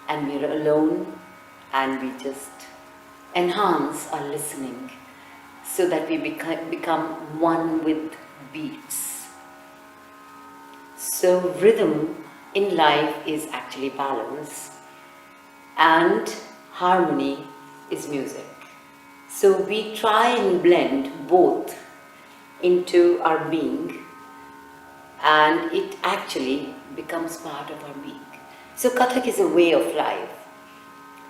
and we're alone and we just enhance our listening so that we become one with beats. So rhythm in life is actually balance, and harmony is music. So we try and blend both into our being, and it actually becomes part of our being. So Kathak is a way of life.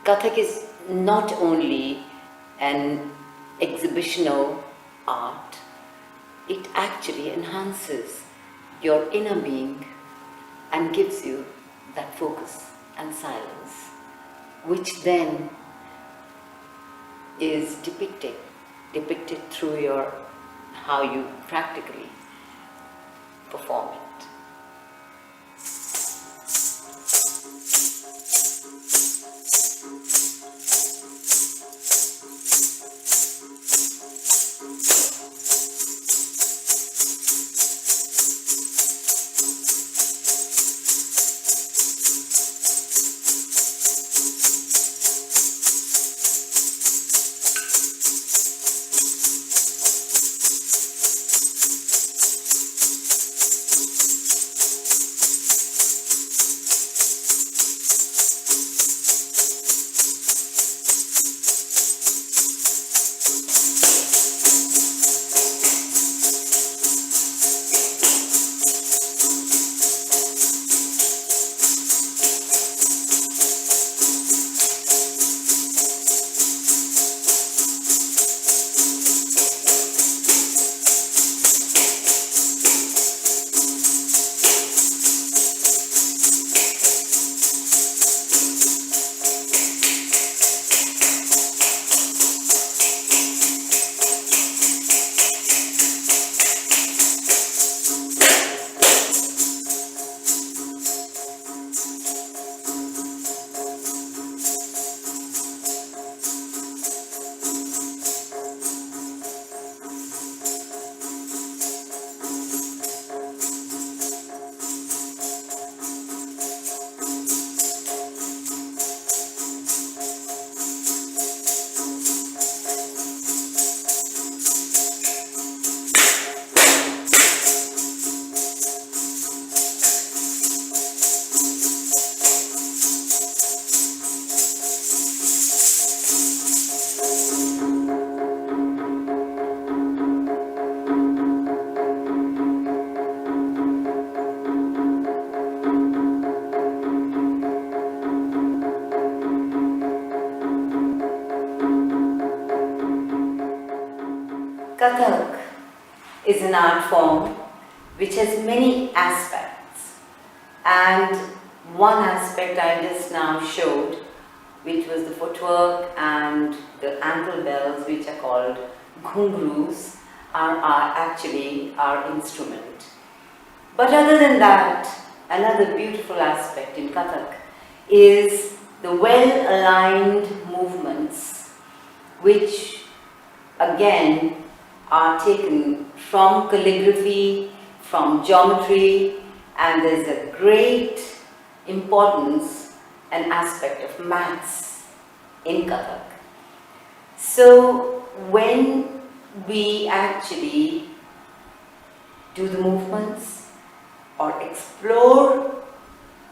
Kathak is not only an exhibitional art, it actually enhances your inner being and gives you that focus and silence, which then is depicted through your how you practically perform it. Kathak is an art form which has many aspects, and one aspect I just now showed, which was the footwork and the ankle bells, which are called ghungroos, are actually our instrument. But other than that, another beautiful aspect in Kathak is the well-aligned movements, which again are taken from calligraphy, from geometry, and there's a great importance and aspect of maths in Kathak. So when we actually do the movements or explore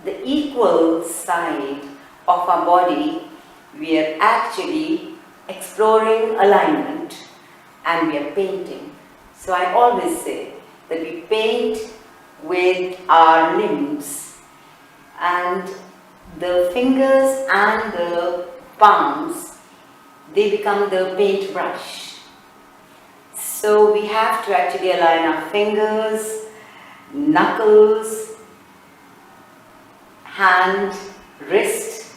the equal side of our body, we are actually exploring alignment and we are painting. So I always say that we paint with our limbs, and the fingers and the palms, they become the paintbrush. So we have to actually align our fingers, knuckles, hand, wrist,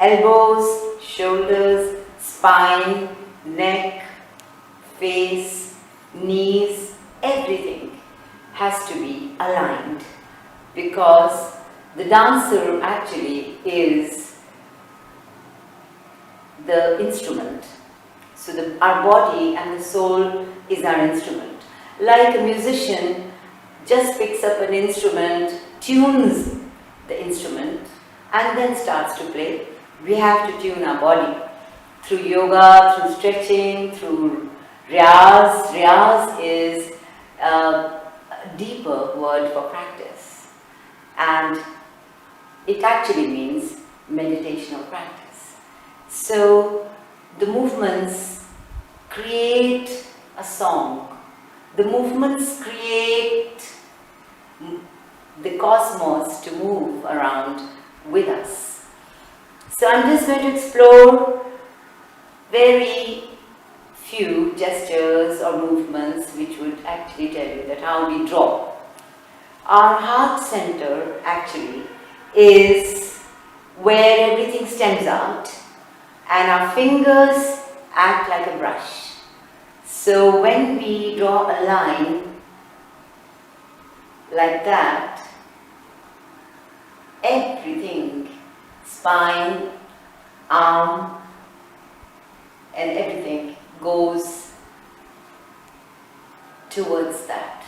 elbows, shoulders, spine, neck, face, knees, everything has to be aligned, because the dancer actually is the instrument. So our body and the soul is our instrument. Like a musician just picks up an instrument, tunes the instrument, and then starts to play, we have to tune our body through yoga, through stretching, through Riyaz. Riyaz is a deeper word for practice, and it actually means meditational practice. So the movements create a song. The movements create the cosmos to move around with us. So I'm just going to explore very few gestures or movements which would actually tell you that how we draw. Our heart center actually is where everything stems out and our fingers act like a brush. So when we draw a line like that, everything, spine, arm, and everything goes towards that.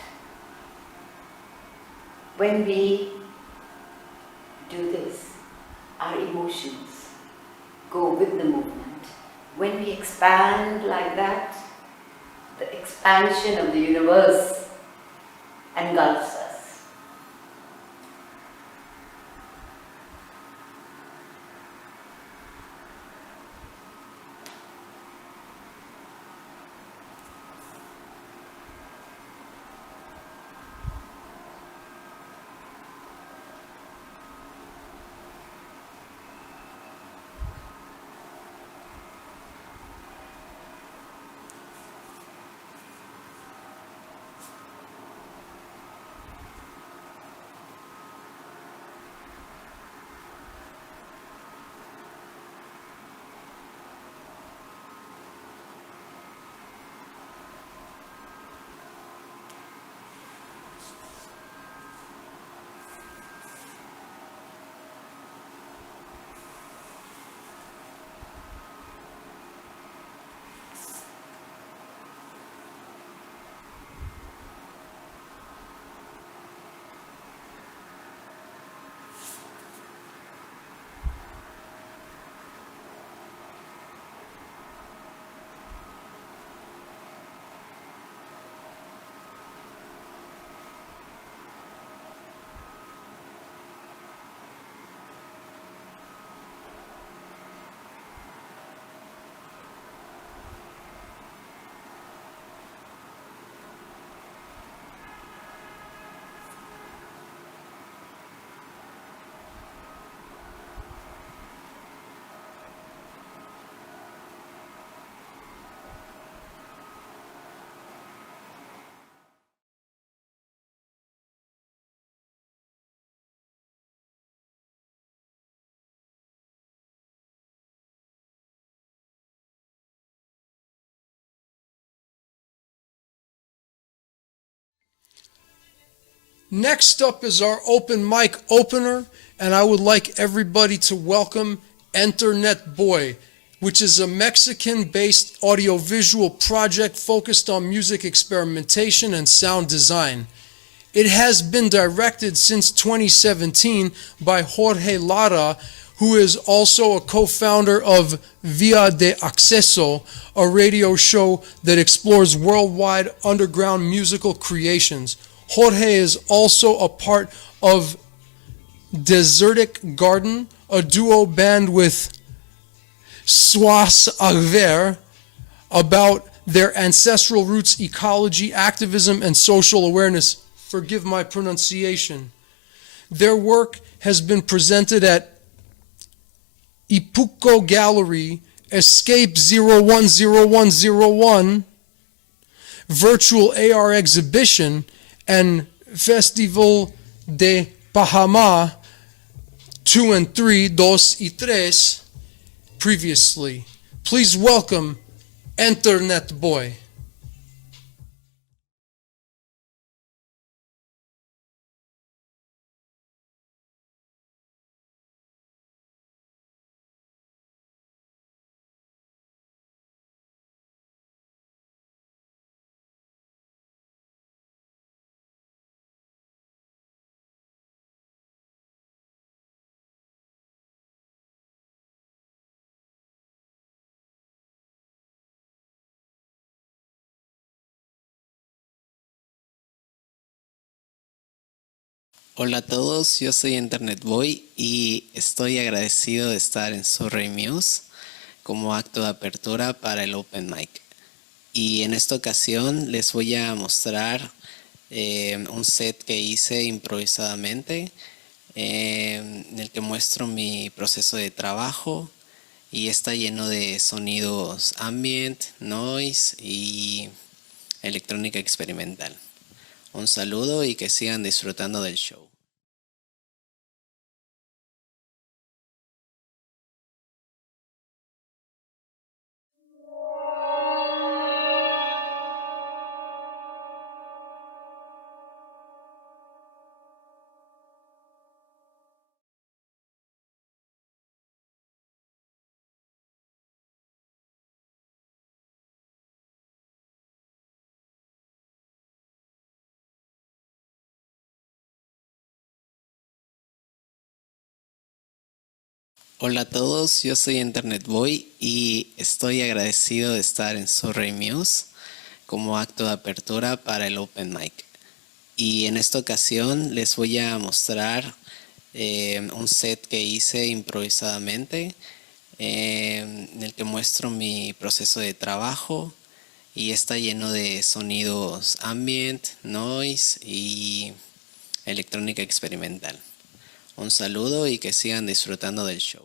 When we do this, our emotions go with the movement. When we expand like that, the expansion of the universe engulfs us. Next up is our open mic opener, and I would like everybody to welcome Enternet Boy, which is a Mexican-based audiovisual project focused on music experimentation and sound design. It has been directed since 2017 by Jorge Lara, who is also a co-founder of Via de Acceso, a radio show that explores worldwide underground musical creations. Jorge is also a part of Desertic Garden, a duo band with Sois Alver about their ancestral roots, ecology, activism, and social awareness. Forgive my pronunciation. Their work has been presented at Ipuco Gallery, Escape 010101, Virtual AR Exhibition, and Festival de Pajama 2 and 3, Dos y Tres, previously. Please welcome Enternet Boy. Hola a todos, yo soy Internet Boy y estoy agradecido de estar en Surrey Muse como acto de apertura para el Open Mic. Y en esta ocasión les voy a mostrar un set que hice improvisadamente en el que muestro mi proceso de trabajo y está lleno de sonidos ambient, noise y electrónica experimental. Un saludo y que sigan disfrutando del show. Hola a todos, yo soy Enternet y estoy agradecido de estar en Surrey Muse como acto de apertura para el Open Mic. Y en esta ocasión les voy a mostrar un set que hice improvisadamente, en el que muestro mi proceso de trabajo y está lleno de sonidos ambient, noise y electrónica experimental. Un saludo y que sigan disfrutando del show.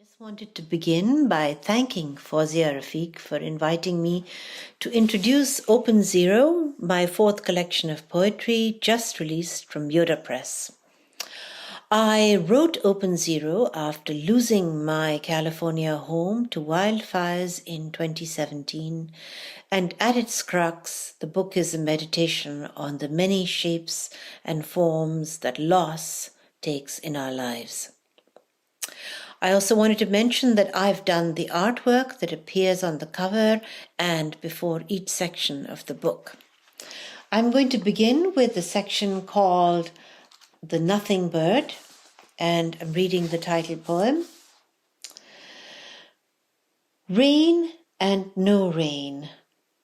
Just wanted to begin by thanking Fawzia Rafiq for inviting me to introduce Open Zero, my fourth collection of poetry just released from Yoda Press. I wrote Open Zero after losing my California home to wildfires in 2017, and at its crux, the book is a meditation on the many shapes and forms that loss takes in our lives. I also wanted to mention that I've done the artwork that appears on the cover and before each section of the book. I'm going to begin with the section called The Nothing Bird, and I'm reading the title poem. Rain and no rain,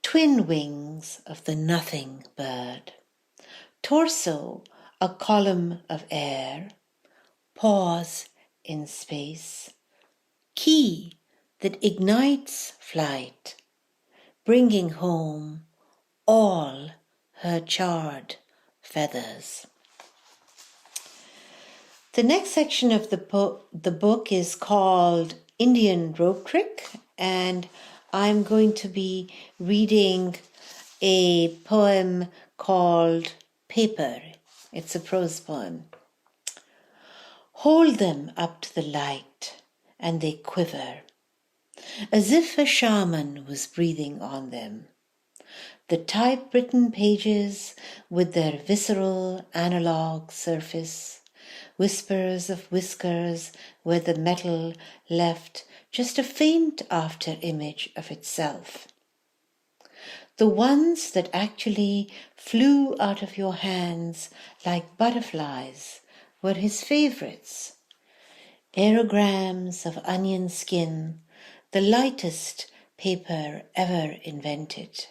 twin wings of the nothing bird. Torso, a column of air, pause in space, key that ignites flight, bringing home all her charred feathers. The next section of the book is called Indian Rope Trick, and I'm going to be reading a poem called Paper. It's a prose poem. Hold them up to the light, and they quiver, as if a shaman was breathing on them. The typewritten pages with their visceral analog surface, whispers of whiskers where the metal left just a faint after-image of itself. The ones that actually flew out of your hands like butterflies were his favorites. Aerograms of onion skin, the lightest paper ever invented.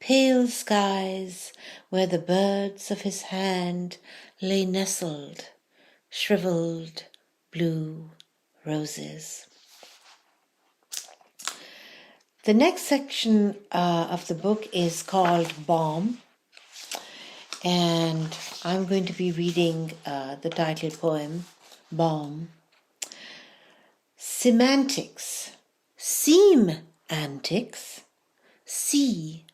Pale skies where the birds of his hand lay nestled, shriveled blue roses. The next section of the book is called Bomb, and I'm going to be reading the title poem, Bomb. Semantics seem antics, see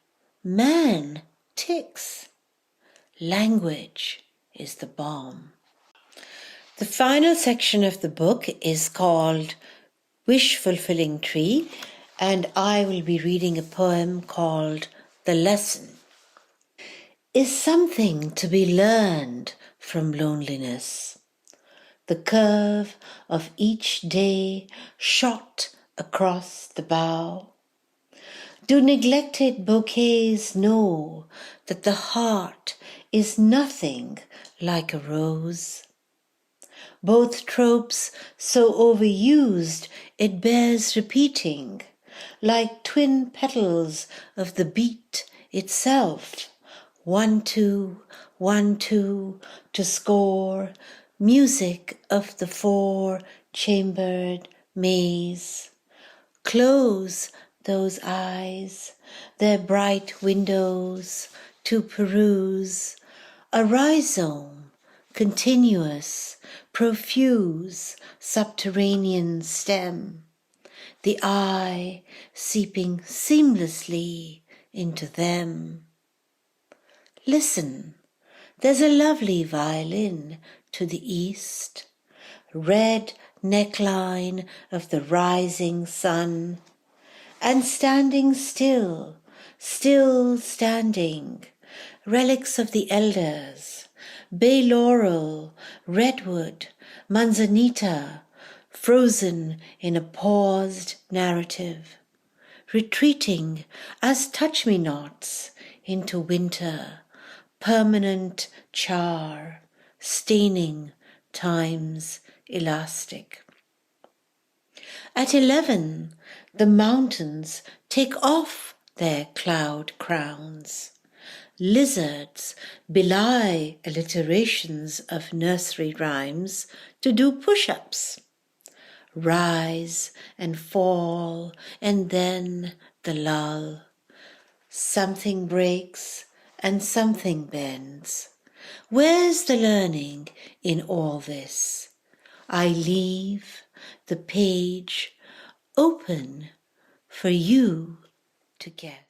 man ticks. Language is the bomb. The final section of the book is called Wish Fulfilling Tree, and I will be reading a poem called The Lesson. Is something to be learned from loneliness? The curve of each day shot across the bough. Do neglected bouquets know that the heart is nothing like a rose? Both tropes so overused it bears repeating, like twin petals of the beat itself. 1, 2, 1, 2 to score, music of the four-chambered maze. Close those eyes, their bright windows to peruse, a rhizome, continuous, profuse, subterranean stem, the eye seeping seamlessly into them. Listen, there's a lovely violin to the east, red neckline of the rising sun, and standing still, still standing, relics of the elders, bay laurel, redwood, manzanita, frozen in a paused narrative, retreating as touch-me-nots into winter, permanent char, staining time's elastic. At 11, the mountains take off their cloud crowns. Lizards belie alliterations of nursery rhymes to do push-ups. Rise and fall, and then the lull. Something breaks and something bends. Where's the learning in all this? I leave, the page open for you to guess.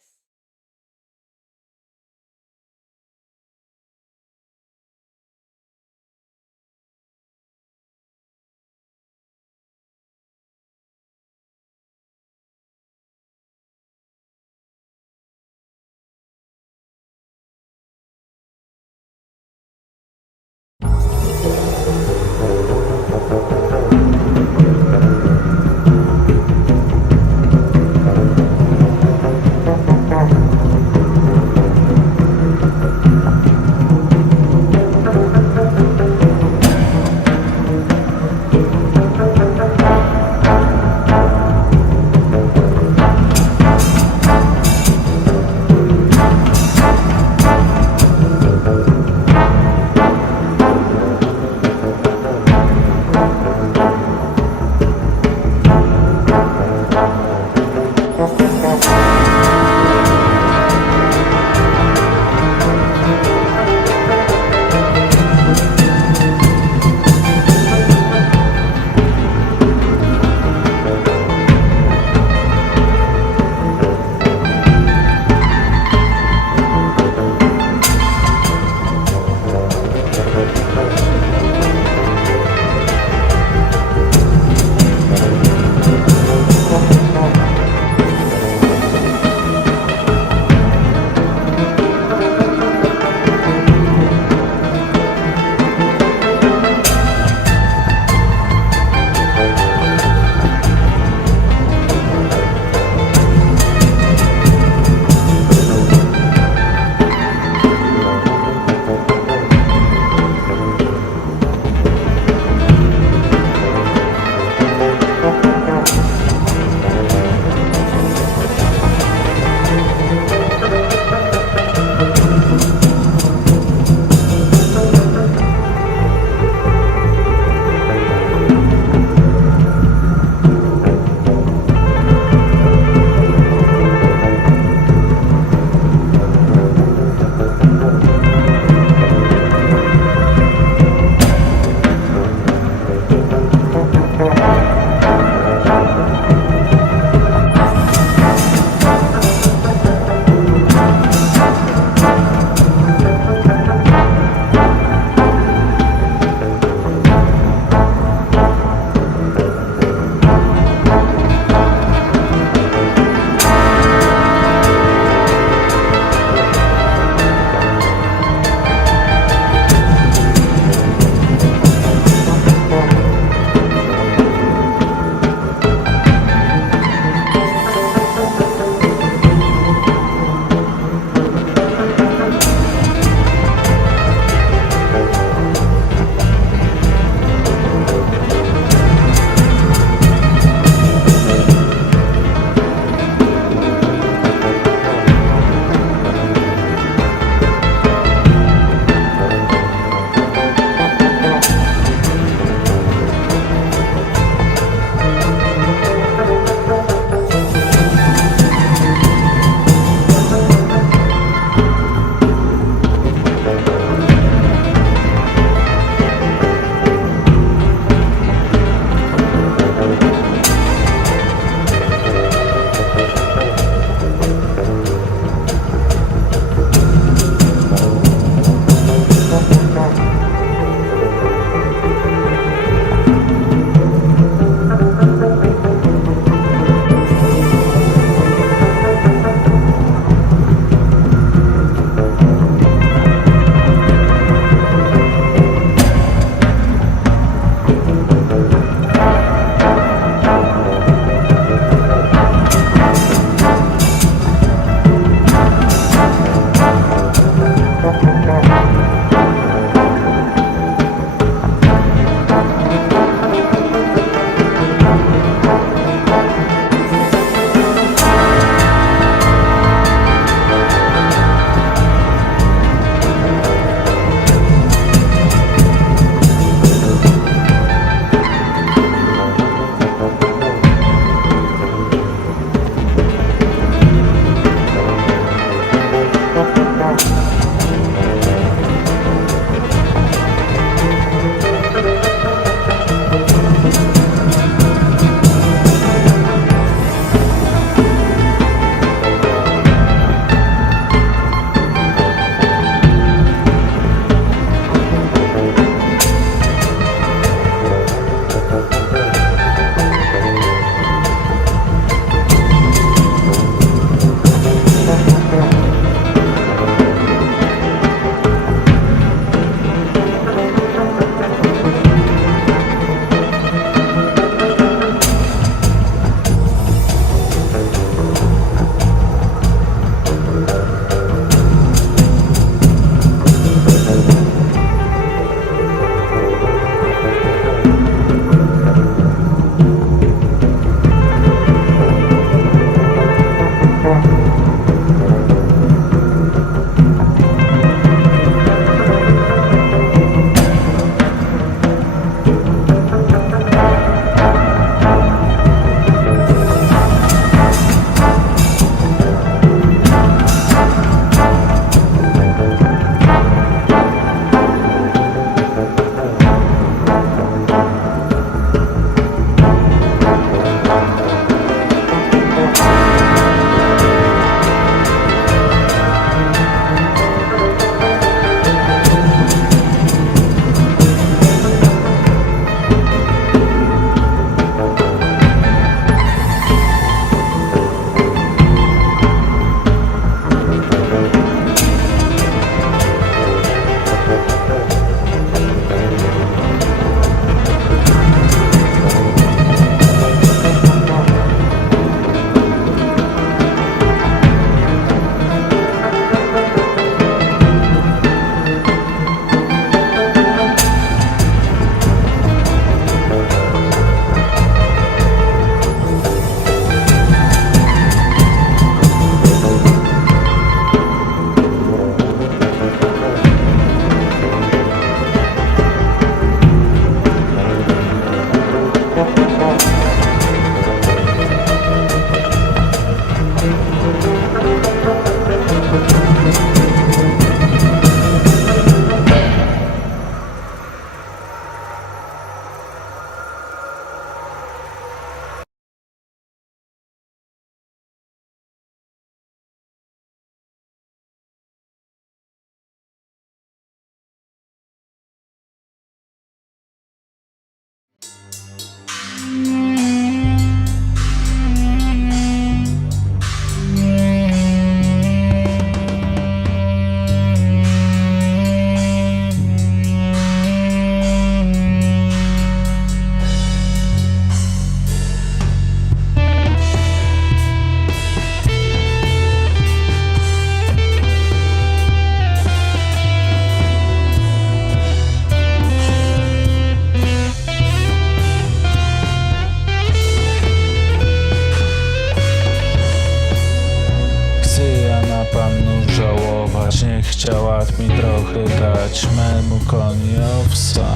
chciała mi trochę dać memu koniowca.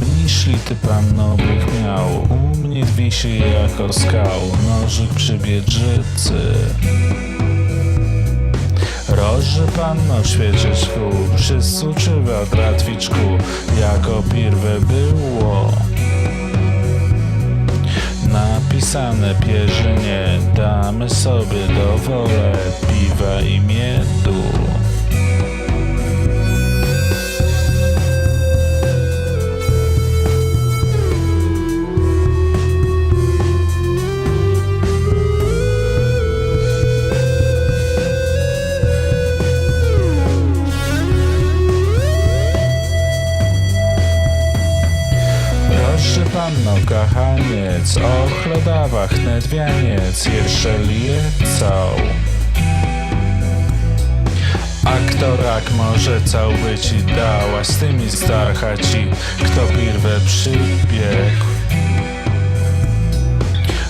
Niż ty panno bych miał, u mnie wisi jako skał, nożyk przy biedrzycy. Roży panno w świeczeczku, przysuczywa tratwiczku, jako pirwe było napisane pierzynie, damy sobie dowolę piwa i miedu. Panno kochaniec, ochlodawach nedwianiec, jeszcze liecał. Aktorak może cał by ci dała, z tymi starcha ci, kto pirwę przybiegł.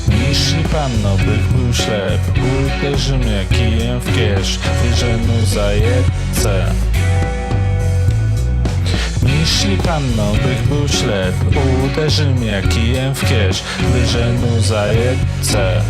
Niżli panno bych był ślep, uderzy mnie kijem w kierz, wyżenu zajedce. Jeśli panno bych był ślep, uderzy mnie kijem w kierz, wyżenu zajedce.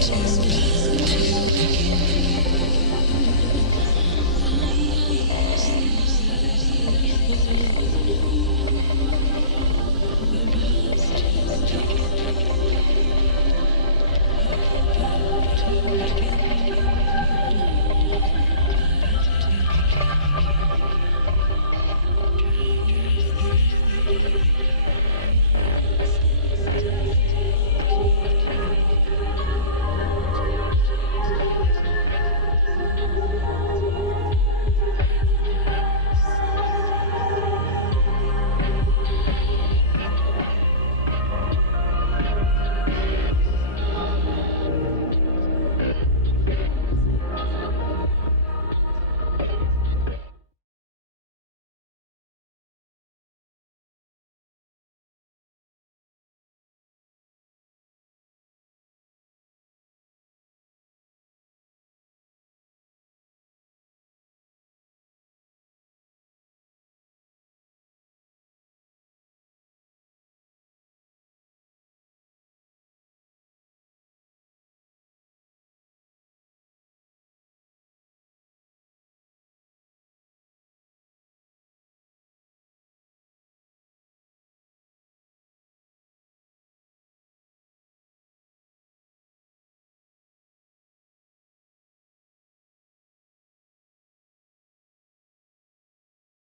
Just